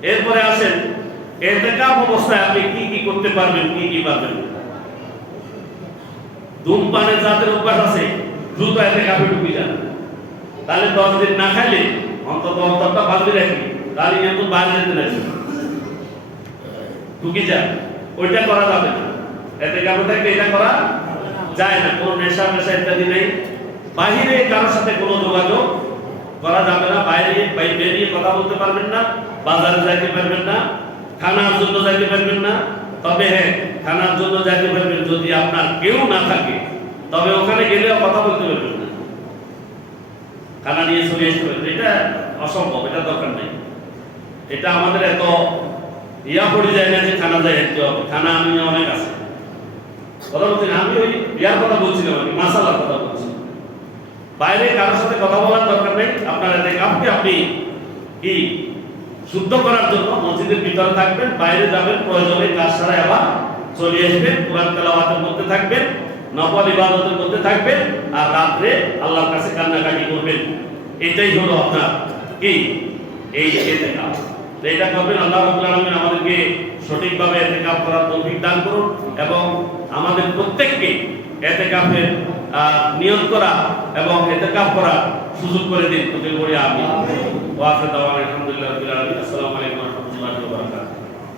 এরপরে আসেন ইতিকাফ অবস্থায় আপনি কি কি করতে পারবেন, কি কি পারবেন। ধূমপানের যাদের অভ্যাস আছে দ্রুত ইতিকাফে ঢুকে যান। তাহলে 10 দিন না খাইলে অন্তত অন্তরটা বাঁধে রাখি, তাহলে কিন্তু বাইরে যেতে নাই ঢুকে যান। ওইটা করা যাবে না, ইতিকাফে থাকলে এটা করা যায় না। কোনো নেশা ইত্যাদি নেই। বাহিরে কারোর সাথে কোনো যোগাযোগ করা যাবে না। বাইরে বেরিয়ে কথা বলতে পারবেন না, বাজারে যাইতে পারবেন না, খানার জন্য যাইতে পারবেন না। তবে হ্যাঁ, খানার জন্য যাইতে পারবেন যদি আপনার কেউ না থাকে, তবে ওখানে গেলেও কথা বলতে পারবেন না, খানা নিয়ে চলে আসতে পারবেন। এটা অসম্ভব, এটা দরকার নেই। এটা আমাদের এত পড়ে যায় না যে খানা যায় একটু হবে। খানা আমি অনেক আছে, কথা বলছি না, আমি ওই কথা বলছিলাম, আমি মাসালার কথা বলছি। বাইরে কারোর সাথে কথা বলার দরকার নেই। আপনার ইতিকাফকে আপনি কি শুদ্ধ করার জন্য মসজিদের ভিতরে থাকবেন, বাইরে যাবেন, প্রয়োজনে কাজ ছাড়া আবার চলে আসবেন, কোরআন তেলাওয়াতের মধ্যে থাকবেন, নফল ইবাদতের মধ্যে থাকবেন, আর রাত্রে আল্লাহর কাছে কান্নাকাটি করবেন। এটাই হলো আপনার কি এই ইতিকাফ। এটা করবেন। আল্লাহ রাব্বুল আলামিন আমাদেরকে সঠিকভাবে ইতিকাফ করার তৌফিক দান করুন এবং আমাদের প্রত্যেককে ইতিকাফের নিয়ত করা এবং ইতিকাফ করার সুযোগ করে দিন। তোকে বলি আমিন। ওয়া আখিরু দাওয়ানা আলহামদুলিল্লাহি রাব্বিল আলামিন। আসসালামু আলাইকুম ওয়া রাহমাতুল্লাহি ওয়া বারাকাতুহু।